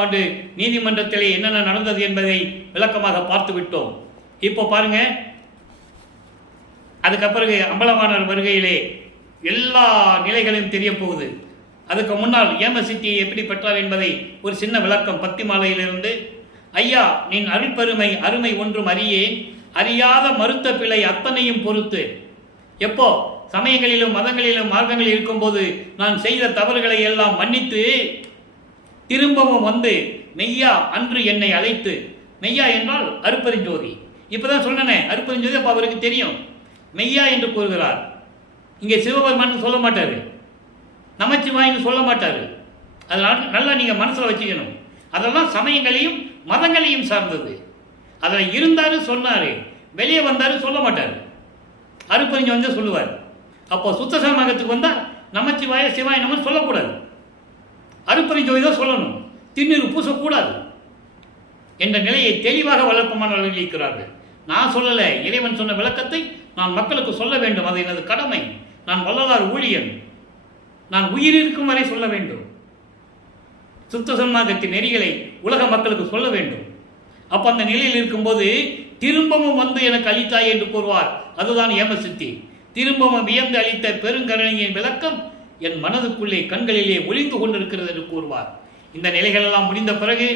ஆண்டு நீதிமன்றத்திலே என்னென்ன நடந்தது என்பதை விளக்கமாக பார்த்து விட்டோம். இப்போ பாருங்க, அதுக்கப்பிறகு அம்பலவாணர் வருகையிலே எல்லா நிலைகளையும் தெரிய போகுது. அதுக்கு முன்னால் ஏமசித்தியை எப்படி பெற்றார் என்பதை ஒரு சின்ன விளக்கம் பத்தி மாலையிலிருந்து. ஐயா, நின் அருட்பெருமை அருமை ஒன்றும் அறியேன், அறியாத மறுத்த பிழை அத்தனையும் பொறுத்து. எப்போ சமயங்களிலும் மதங்களிலும் மார்க்கங்களில் இருக்கும்போது நான் செய்த தவறுகளை எல்லாம் மன்னித்து திரும்பவும் மெய்யா அன்று என்னை அழைத்து. மெய்யா என்றால் அருட்பெருஞ்சோதி. இப்போதான் சொன்னனே, அருட்பெருஞ்சோதி அப்போ அவருக்கு தெரியும். மெய்யா என்று கூறுகிறார். இங்கே சிவபெருமான் சொல்ல மாட்டார், நமச்சிவாயின்னு சொல்ல மாட்டார். அதனால் நல்லா நீங்கள் மனசில் வச்சுக்கணும். அதெல்லாம் சமயங்களையும் மதங்களையும் சார்ந்தது. அதில் இருந்தார் சொன்னார், வெளியே வந்தார் சொல்ல மாட்டார். அருட்பெருஞ்சோதி சொல்லுவார். அப்போ சுத்த சமயத்துக்கு வந்தால் நமச்சிவாய சிவாய நம்ம சொல்லக்கூடாது, அருட்பெருஞ்சோதி தான் சொல்லணும். திருநீர் பூசக்கூடாது என்ற நிலையை தெளிவாக வல்லப்பமானவர்கள் இருக்கிறார்கள். நான் சொல்லலை, இறைவன் சொன்ன விளக்கத்தை நான் மக்களுக்கு சொல்ல வேண்டும். அது எனது கடமை. நான் வள்ளலார் ஊழியன். நான் உயிர் இருக்கும் வரை சொல்ல வேண்டும். சுத்த சன்மார்க்கத்தின் நெறிகளை உலக மக்களுக்கு சொல்ல வேண்டும். அப்போ அந்த நிலையில் இருக்கும்போது திரும்பவும் எனக்கு அளித்தாய் என்று கூறுவார். அதுதான் ஏமசித்தி. திரும்பவும் வியந்து அளித்த பெருங்கருணையின் விளக்கம் என் மனதுக்குள்ளே கண்களிலே ஒளிந்து கொண்டிருக்கிறது என்று கூறுவார். இந்த நிலைகளெல்லாம் முடிந்த பிறகு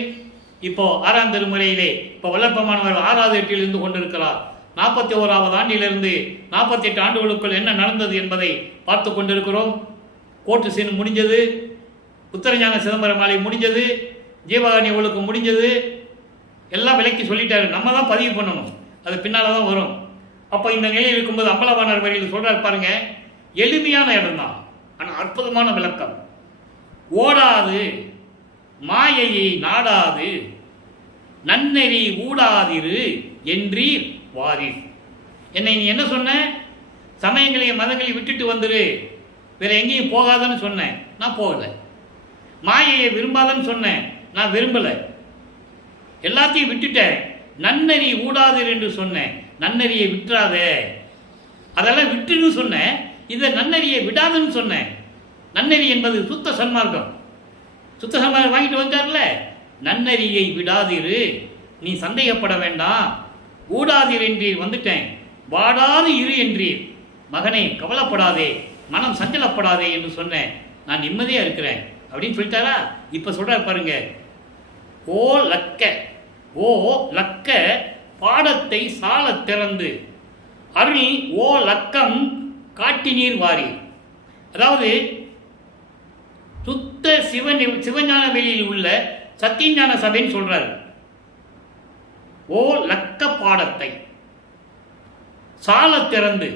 இப்போ 6ஆம் திருமுறையிலே இப்போ வல்லப்பமானவர் 6வது எட்டில் இருந்து கொண்டிருக்கிறார். 41வது ஆண்டிலிருந்து 48 ஆண்டுகளுக்குள் என்ன நடந்தது என்பதை பார்த்து கொண்டிருக்கிறோம். கோட்டு சீன் முடிஞ்சது, உத்தரஞான சிதம்பர மாலை முடிஞ்சது, ஜீவகாருண்ய ஒழுக்கம் முடிஞ்சது, எல்லாம் விலைக்கு சொல்லிட்டாரு. நம்ம தான் பதிவு பண்ணணும், அது பின்னால் தான் வரும். அப்போ இந்த நிலையில் இருக்கும்போது அம்பலவாணர் வரையில் சொல்கிறார் பாருங்க, எளிமையான இடம்தான், ஆனால் அற்புதமான விளக்கம். ஓடாது மாயையை நாடாது நன்னெறி ஊடாதிரு என்றீர் வாரீர். என்னை நீ என்ன சொன்ன? சமயங்களையும் மதங்களையும் விட்டுட்டு வந்துரு, வேற எங்கேயும் போகாதன்னு சொன்னேன், நான் போகலை. மாயையை விரும்பாதன்னு சொன்னேன், நான் விரும்பலை. எல்லாத்தையும் விட்டுட்டேன். நன்னெறி ஊடாதிரு என்று சொன்னேன், நன்னெறியை விட்டுறாத, அதெல்லாம் விட்டுன்னு சொன்னேன். இதை நன்னெறியை விடாதுன்னு சொன்னேன். நன்னெறி என்பது சுத்த சன்மார்க்கம். சுத்த சன்மார்க்கம் வாங்கிட்டு வந்தார்ல, நன்னெறியை விடாதிரு, நீ சந்தேகப்பட வேண்டாம். ஊடாதிரு என்றீர், வந்துட்டேன். வாடாது இரு என்றீர். மகனே கவலைப்படாதே, மனம் சஞ்சலப்படாதே என்று சொன்னேன், நான் நிம்மதியாக இருக்கிறேன் அப்படின்னு சொல்லிட்டாரா. இப்போ சொல்கிறார் பாருங்க, ஓ லக்க, ஓ லக்க பாடத்தை சால திறந்து அருள் ஓ லக்கம் காட்டினீர் வாரி. அதாவது சுத்த சிவஞான வெளியில் உள்ள சத்தியஞான சபைன்னு சொல்றாரு. ஓ லக்க பாடத்தை சால திறந்து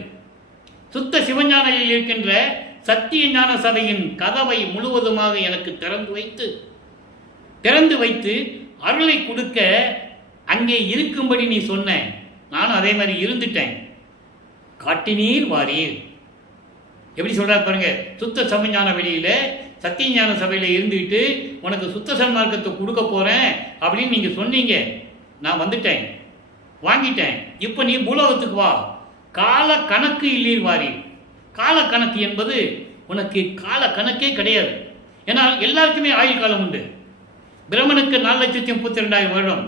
சுத்த சிவஞானில் இருக்கின்ற சத்திய ஞான சபையின் கதவை முழுவதுமாக எனக்கு திறந்து வைத்து அருளை கொடுக்க அங்கே இருக்கும்படி நீ சொன்ன, நானும் அதே மாதிரி இருந்துட்டேன். காட்டினீர் வாரீர். எப்படி சொல்றாரு பாருங்க, சுத்த சமஞான வெளியில சத்திய ஞான சபையில இருந்துட்டு உனக்கு சுத்த சன்மார்க்கத்தை கொடுக்க போறேன் அப்படின்னு நீங்க சொன்னீங்க. நான் வந்துட்டேன், வாங்கிட்டேன். இப்போ நீ பூலோகத்துக்கு வா, கால கணக்கு இல்லீர் வாரீர். கால கணக்கு என்பது உனக்கு கால கணக்கே கிடையாது. ஏன்னா எல்லாருக்குமே ஆயுள் காலம் உண்டு. பிரம்மனுக்கு 4,32,000 வருடம்,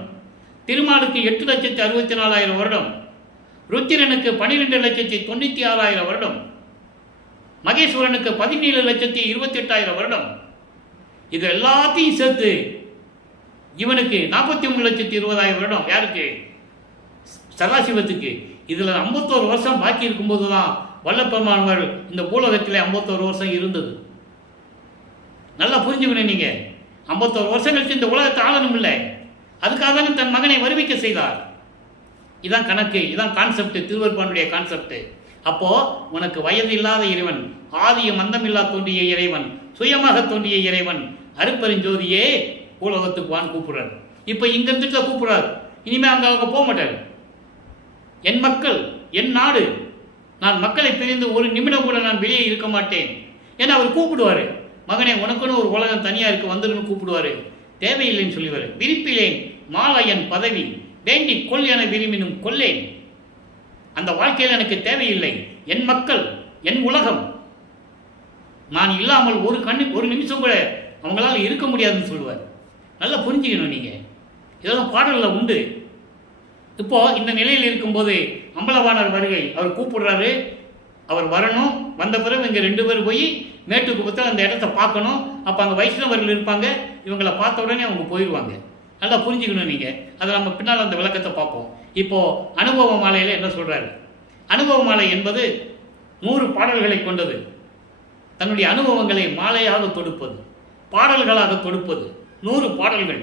திருமாலுக்கு 8,64,000 வருடம், ருத்திரனுக்கு 12,96,000 வருடம், மகேஸ்வரனுக்கு 17,28,000 வருடம். இது எல்லாத்தையும் சேர்த்து இவனுக்கு 43,20,000 வருடம். யாருக்கு? சதாசிவத்துக்கு. இதில் 51 வருஷம் பாக்கி இருக்கும்போது தான் வல்லப்பெருமானவர் இந்த பூலோகத்தில் 51 வருஷம் இருந்தது. நல்லா புரிஞ்சுக்கணும். நீங்கள் 51 வருஷம் கழிச்சு இந்த உலகத்தை ஆளணும் இல்லை, அதுக்காக தானே தன் மகனை வருவிக்க செய்தார். இதான் கணக்கு, இதான் கான்செப்ட், திருவருப்பானுடைய கான்செப்ட். அப்போ உனக்கு வயது இல்லாத இறைவன், ஆதியும் மந்தமில்லா தோன்றிய இறைவன், சுயமாக தோன்றிய இறைவன், அருப்பெருஞ்சோதியே பூலோகத்துக்கு வான்னு கூப்பிடுறாரு. இப்போ இங்க இருந்துட்டு கூப்பிடுறாரு, இனிமே அவங்க போக மாட்டார். என் மக்கள், என் நாடு, நான் மக்களை பிரிந்து ஒரு நிமிடம் கூட நான் வெளியே இருக்க மாட்டேன். ஏன்னா அவர் கூப்பிடுவாரு, மகனே உனக்குன்னு ஒரு உலகம் தனியா இருக்கு, வந்துருன்னு கூப்பிடுவாரு. தேவையில்லைன்னு சொல்லிவாரு. விரிப்பிலேன் மாலையன் பதவி, வேண்டி கொல் என விரும்பினும் கொல்லேன். அந்த வாழ்க்கையில் எனக்கு தேவையில்லை. என் மக்கள், என் உலகம், நான் இல்லாமல் ஒரு நிமிஷம் கூட அவங்களால இருக்க முடியாதுன்னு சொல்லுவார். நல்லா புரிஞ்சுக்கணும் நீங்க. இதெல்லாம் பாடலில் உண்டு. இப்போ இந்த நிலையில் இருக்கும்போது அம்பலவாணர் வருகை, அவர் கூப்பிடுறாரு, அவர் வரணும். வந்த பிறகு இங்கே 2 பேர் போய் மேட்டுக்குப்பத்தில் அந்த இடத்த பார்க்கணும். அப்போ அங்கே வைஷ்ணவர்கள் இருப்பாங்க, இவங்களை பார்த்த உடனே அவங்க போயிடுவாங்க. நல்லா புரிஞ்சுக்கணும் நீங்கள். அதை நம்ம பின்னால் அந்த விளக்கத்தை பார்ப்போம். இப்போது அனுபவ மாலையில் என்ன சொல்கிறாரு? அனுபவ மாலை என்பது 100 பாடல்களை கொண்டது. தன்னுடைய அனுபவங்களை மாலையாக தொடுப்பது, பாடல்களாக தொடுப்பது. 100 பாடல்கள்.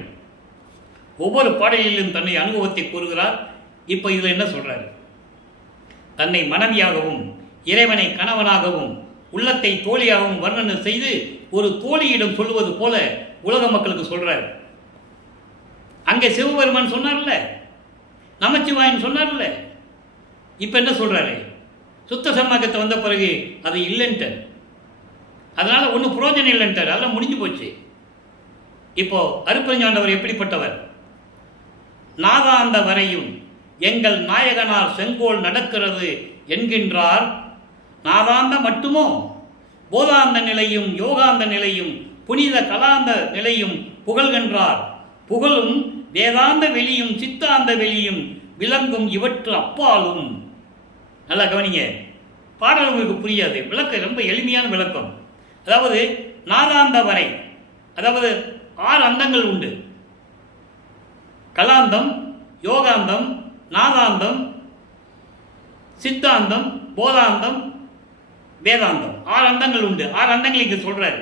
ஒவ்வொரு பாடலிலும் தன்னை அனுபவத்தை கூறுகிறார். இப்போ இதில் என்ன சொல்கிறார்? தன்னை மனைவியாகவும் இறைவனை கணவனாகவும் உள்ளத்தை தோழியாகவும் வர்ணனை செய்து ஒரு தோழியிடம் சொல்லுவது போல உலக மக்களுக்கு சொல்றார். அங்கே சிவபெருமான் சொன்னார்ல, நமச்சிவாயன் சொன்னார்ல, இப்ப என்ன சொல்றாரு? சுத்த சன்மார்க்கத்தை வந்த பிறகு அது இல்லைன்ட்டு, அதனால ஒன்றும் புரோஜனம் இல்லைன்ட்டார். அதெல்லாம் முடிஞ்சு போச்சு. இப்போ அருப்பெருஞ்சாண்டவர் எப்படிப்பட்டவர்? நாதாந்த வரையும் எங்கள் நாயகனார் செங்கோல் நடக்கிறது என்கின்றார். நாதாந்த மட்டுமோ, போதாந்த நிலையும் யோகாந்த நிலையும் புனித கலாந்த நிலையும் புகழ்கின்றார். புகழும் வேதாந்த வெளியும் சித்தாந்த வெளியும் விளங்கும் இவற்று அப்பாலும். நல்லா கவனிங்க, பாடல் உங்களுக்கு புரியாது, விளக்கம் ரொம்ப எளிமையான விளக்கம். அதாவது நாதாந்த வரை, அதாவது 6 அந்தங்கள் உண்டு. கலாந்தம், யோகாந்தம், நாதாந்தம், சித்தாந்தம், போதாந்தம், வேதாந்தம். 6 அந்தங்கள் உண்டு. 6 அந்தங்களை இங்கு சொல்றாரு.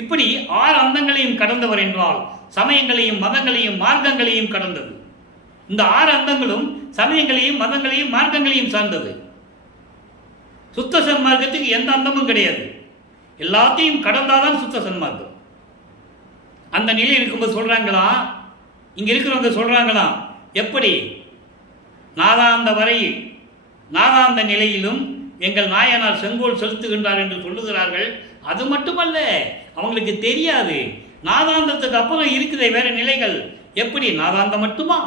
இப்படி 6 அந்தங்களையும் கடந்தவர் என்றால் சமயங்களையும் மதங்களையும் மார்க்கங்களையும் கடந்தது. இந்த 6 அந்தங்களும் சமயங்களையும் மதங்களையும் மார்க்கங்களையும் சார்ந்தது. சுத்த சன்மார்க்கத்துக்கு எந்த அந்தமும் கிடையாது. எல்லாத்தையும் கடந்தாதான் சுத்த சன்மார்க்கம். அந்த நிலை இருக்கும்போது சொல்றாங்களா, இங்க இருக்கிறவங்க சொல்றாங்களா, எப்படி? நாதாந்த வரை, நாதாந்த நிலையிலும் எங்கள் நாயனார் செங்கோல் செலுத்துகின்றார் என்று சொல்லுகிறார்கள். அது மட்டுமல்ல, அவங்களுக்கு தெரியாது நாதாந்தத்துக்கு அப்புறம் இருக்குதே வேற நிலைகள். எப்படி? நாதாந்தம் மட்டுமா?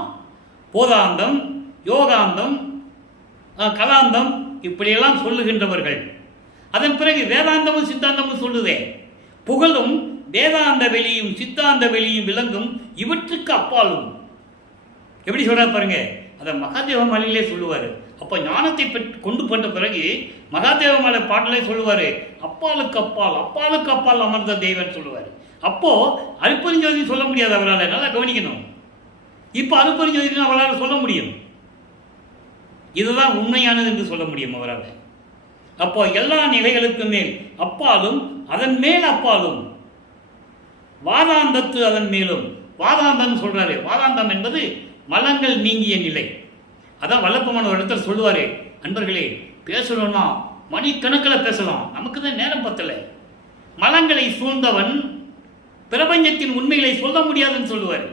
போதாந்தம், யோகாந்தம், கலாந்தம், இப்படியெல்லாம் சொல்லுகின்றவர்கள். அதன் பிறகு வேதாந்தமும் சித்தாந்தமும் சொல்லுதே. புகழும் வேதாந்த வெளியும் சித்தாந்த வெளியும் விளங்கும் இவற்றுக்கு அப்பாலும். எப்படி சொல்றாரு பாருங்க. அதை மகாதேவ மாலையிலே சொல்லுவார். அப்போ ஞானத்தை கொண்டு போட்ட பிறகு மகாதேவமலை பாடலை சொல்லுவார், அப்பாலுக்கு அப்பால் அப்பாலுக்கு அப்பால் அமர்ந்த தெய்வன் சொல்லுவார். அப்போது அருட்பெருஞ்சோதி சொல்ல முடியாது அவரால், நல்லா கவனிக்கணும். இப்போ அருட்பெருஞ்சோதினு அவரால் சொல்ல முடியும், இதுதான் உண்மையானது என்று சொல்ல முடியும் அவரால். அப்போ எல்லா நிலைகளுக்கு மேல் அப்பாலும் அதன் மேல் அப்பாலும் வாதாந்தத்து அதன் மேலும். வாதாந்தம் சொல்றாரு, வாதாந்தம் என்பது மலங்கள் நீங்கிய நிலை. அதான் வல்லப்பமான ஒரு இடத்துல சொல்லுவாரு, அன்பர்களே பேசணும்னா மணிக்கணக்கில் பேசலாம், நமக்கு தான் நேரம் பத்தலை. மலங்களை சூழ்ந்தவன் பிரபஞ்சத்தின் உண்மைகளை சொல்ல முடியாதுன்னு சொல்லுவார்.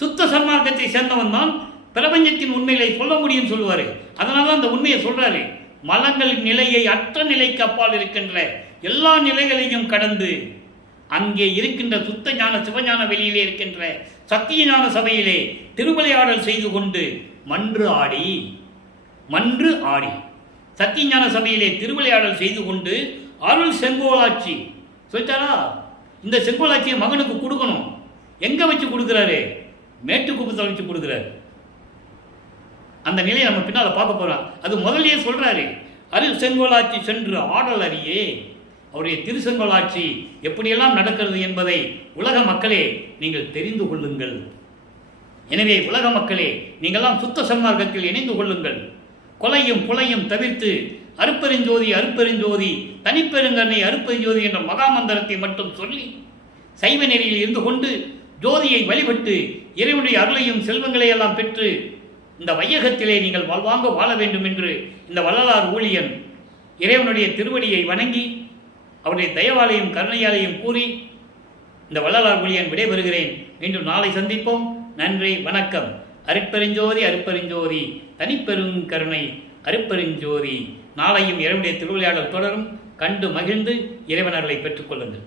சுத்த சன்மார்க்கத்தை சேர்ந்தவன் தான் பிரபஞ்சத்தின் உண்மைகளை சொல்ல முடியும் சொல்லுவார். அதனால தான் அந்த உண்மையை சொல்றாரு. மலங்களின் நிலையை அற்ற நிலைக்கு அப்பால் இருக்கின்ற எல்லா நிலைகளையும் கடந்து அங்கே இருக்கின்ற சுத்த ஞான சிவஞான வெளியிலே இருக்கின்ற சத்திய ஞான சபையிலே திருவிளையாடல் செய்து கொண்டு மன்று ஆடி சத்திய ஞான சபையிலே திருவிளையாடல் செய்து கொண்டு அருள் செங்கோலாட்சி சொல்லிட்டாரா. இந்த செங்கோலாட்சியை மகனுக்கு கொடுக்கணும். எங்கே வச்சு கொடுக்குறாரு? மேட்டுக்குப்பத்தில் வச்சு கொடுக்குறாரு. அந்த நிலையை நம்ம பின்னால் பார்க்க போகிறோம். அது முதலியே சொல்கிறாரு, அருள் செங்கோலாட்சி சென்று ஆடல் அறியே. அவருடைய திருசெங்கோலாட்சி எப்படியெல்லாம் நடக்கிறது என்பதை உலக மக்களே நீங்கள் தெரிந்து கொள்ளுங்கள். எனவே உலக மக்களே, நீங்கள்லாம் சுத்த சன்மார்க்கத்தில் இணைந்து கொள்ளுங்கள். கொலையும் புலையும் தவிர்த்து அருட்பெருஞ்சோதி அருட்பெருஞ்சோதி தனிப்பெருங்கருணை அருட்பெருஞ்சோதி என்ற மகாமந்திரத்தை மட்டும் சொல்லி சைவ நெறியில் இருந்து கொண்டு ஜோதியை வழிபட்டு இறைவனுடைய அருளையும் செல்வங்களையெல்லாம் பெற்று இந்த வையகத்திலே நீங்கள் வாழ்வாங்க வாழ வேண்டும் என்று இந்த வள்ளலார் ஊழியன் இறைவனுடைய திருவடியை வணங்கி அவருடைய தயவாலையும் கருணையாலையும் கூறி இந்த வள்ளலார் ஊழியன் விடைபெறுகிறேன். மீண்டும் நாளை சந்திப்போம். நன்றி, வணக்கம். அருட்பெருஞ்சோதி அருட்பெருஞ்சோதி தனிப்பெருங்கருணை அருட்பெருஞ்சோதி. நாளையும் இறைவனுடைய திருவிளையாடல் தொடரும். கண்டு மகிழ்ந்து இறைவனர்களை பெற்றுக்கொள்ளுங்கள்.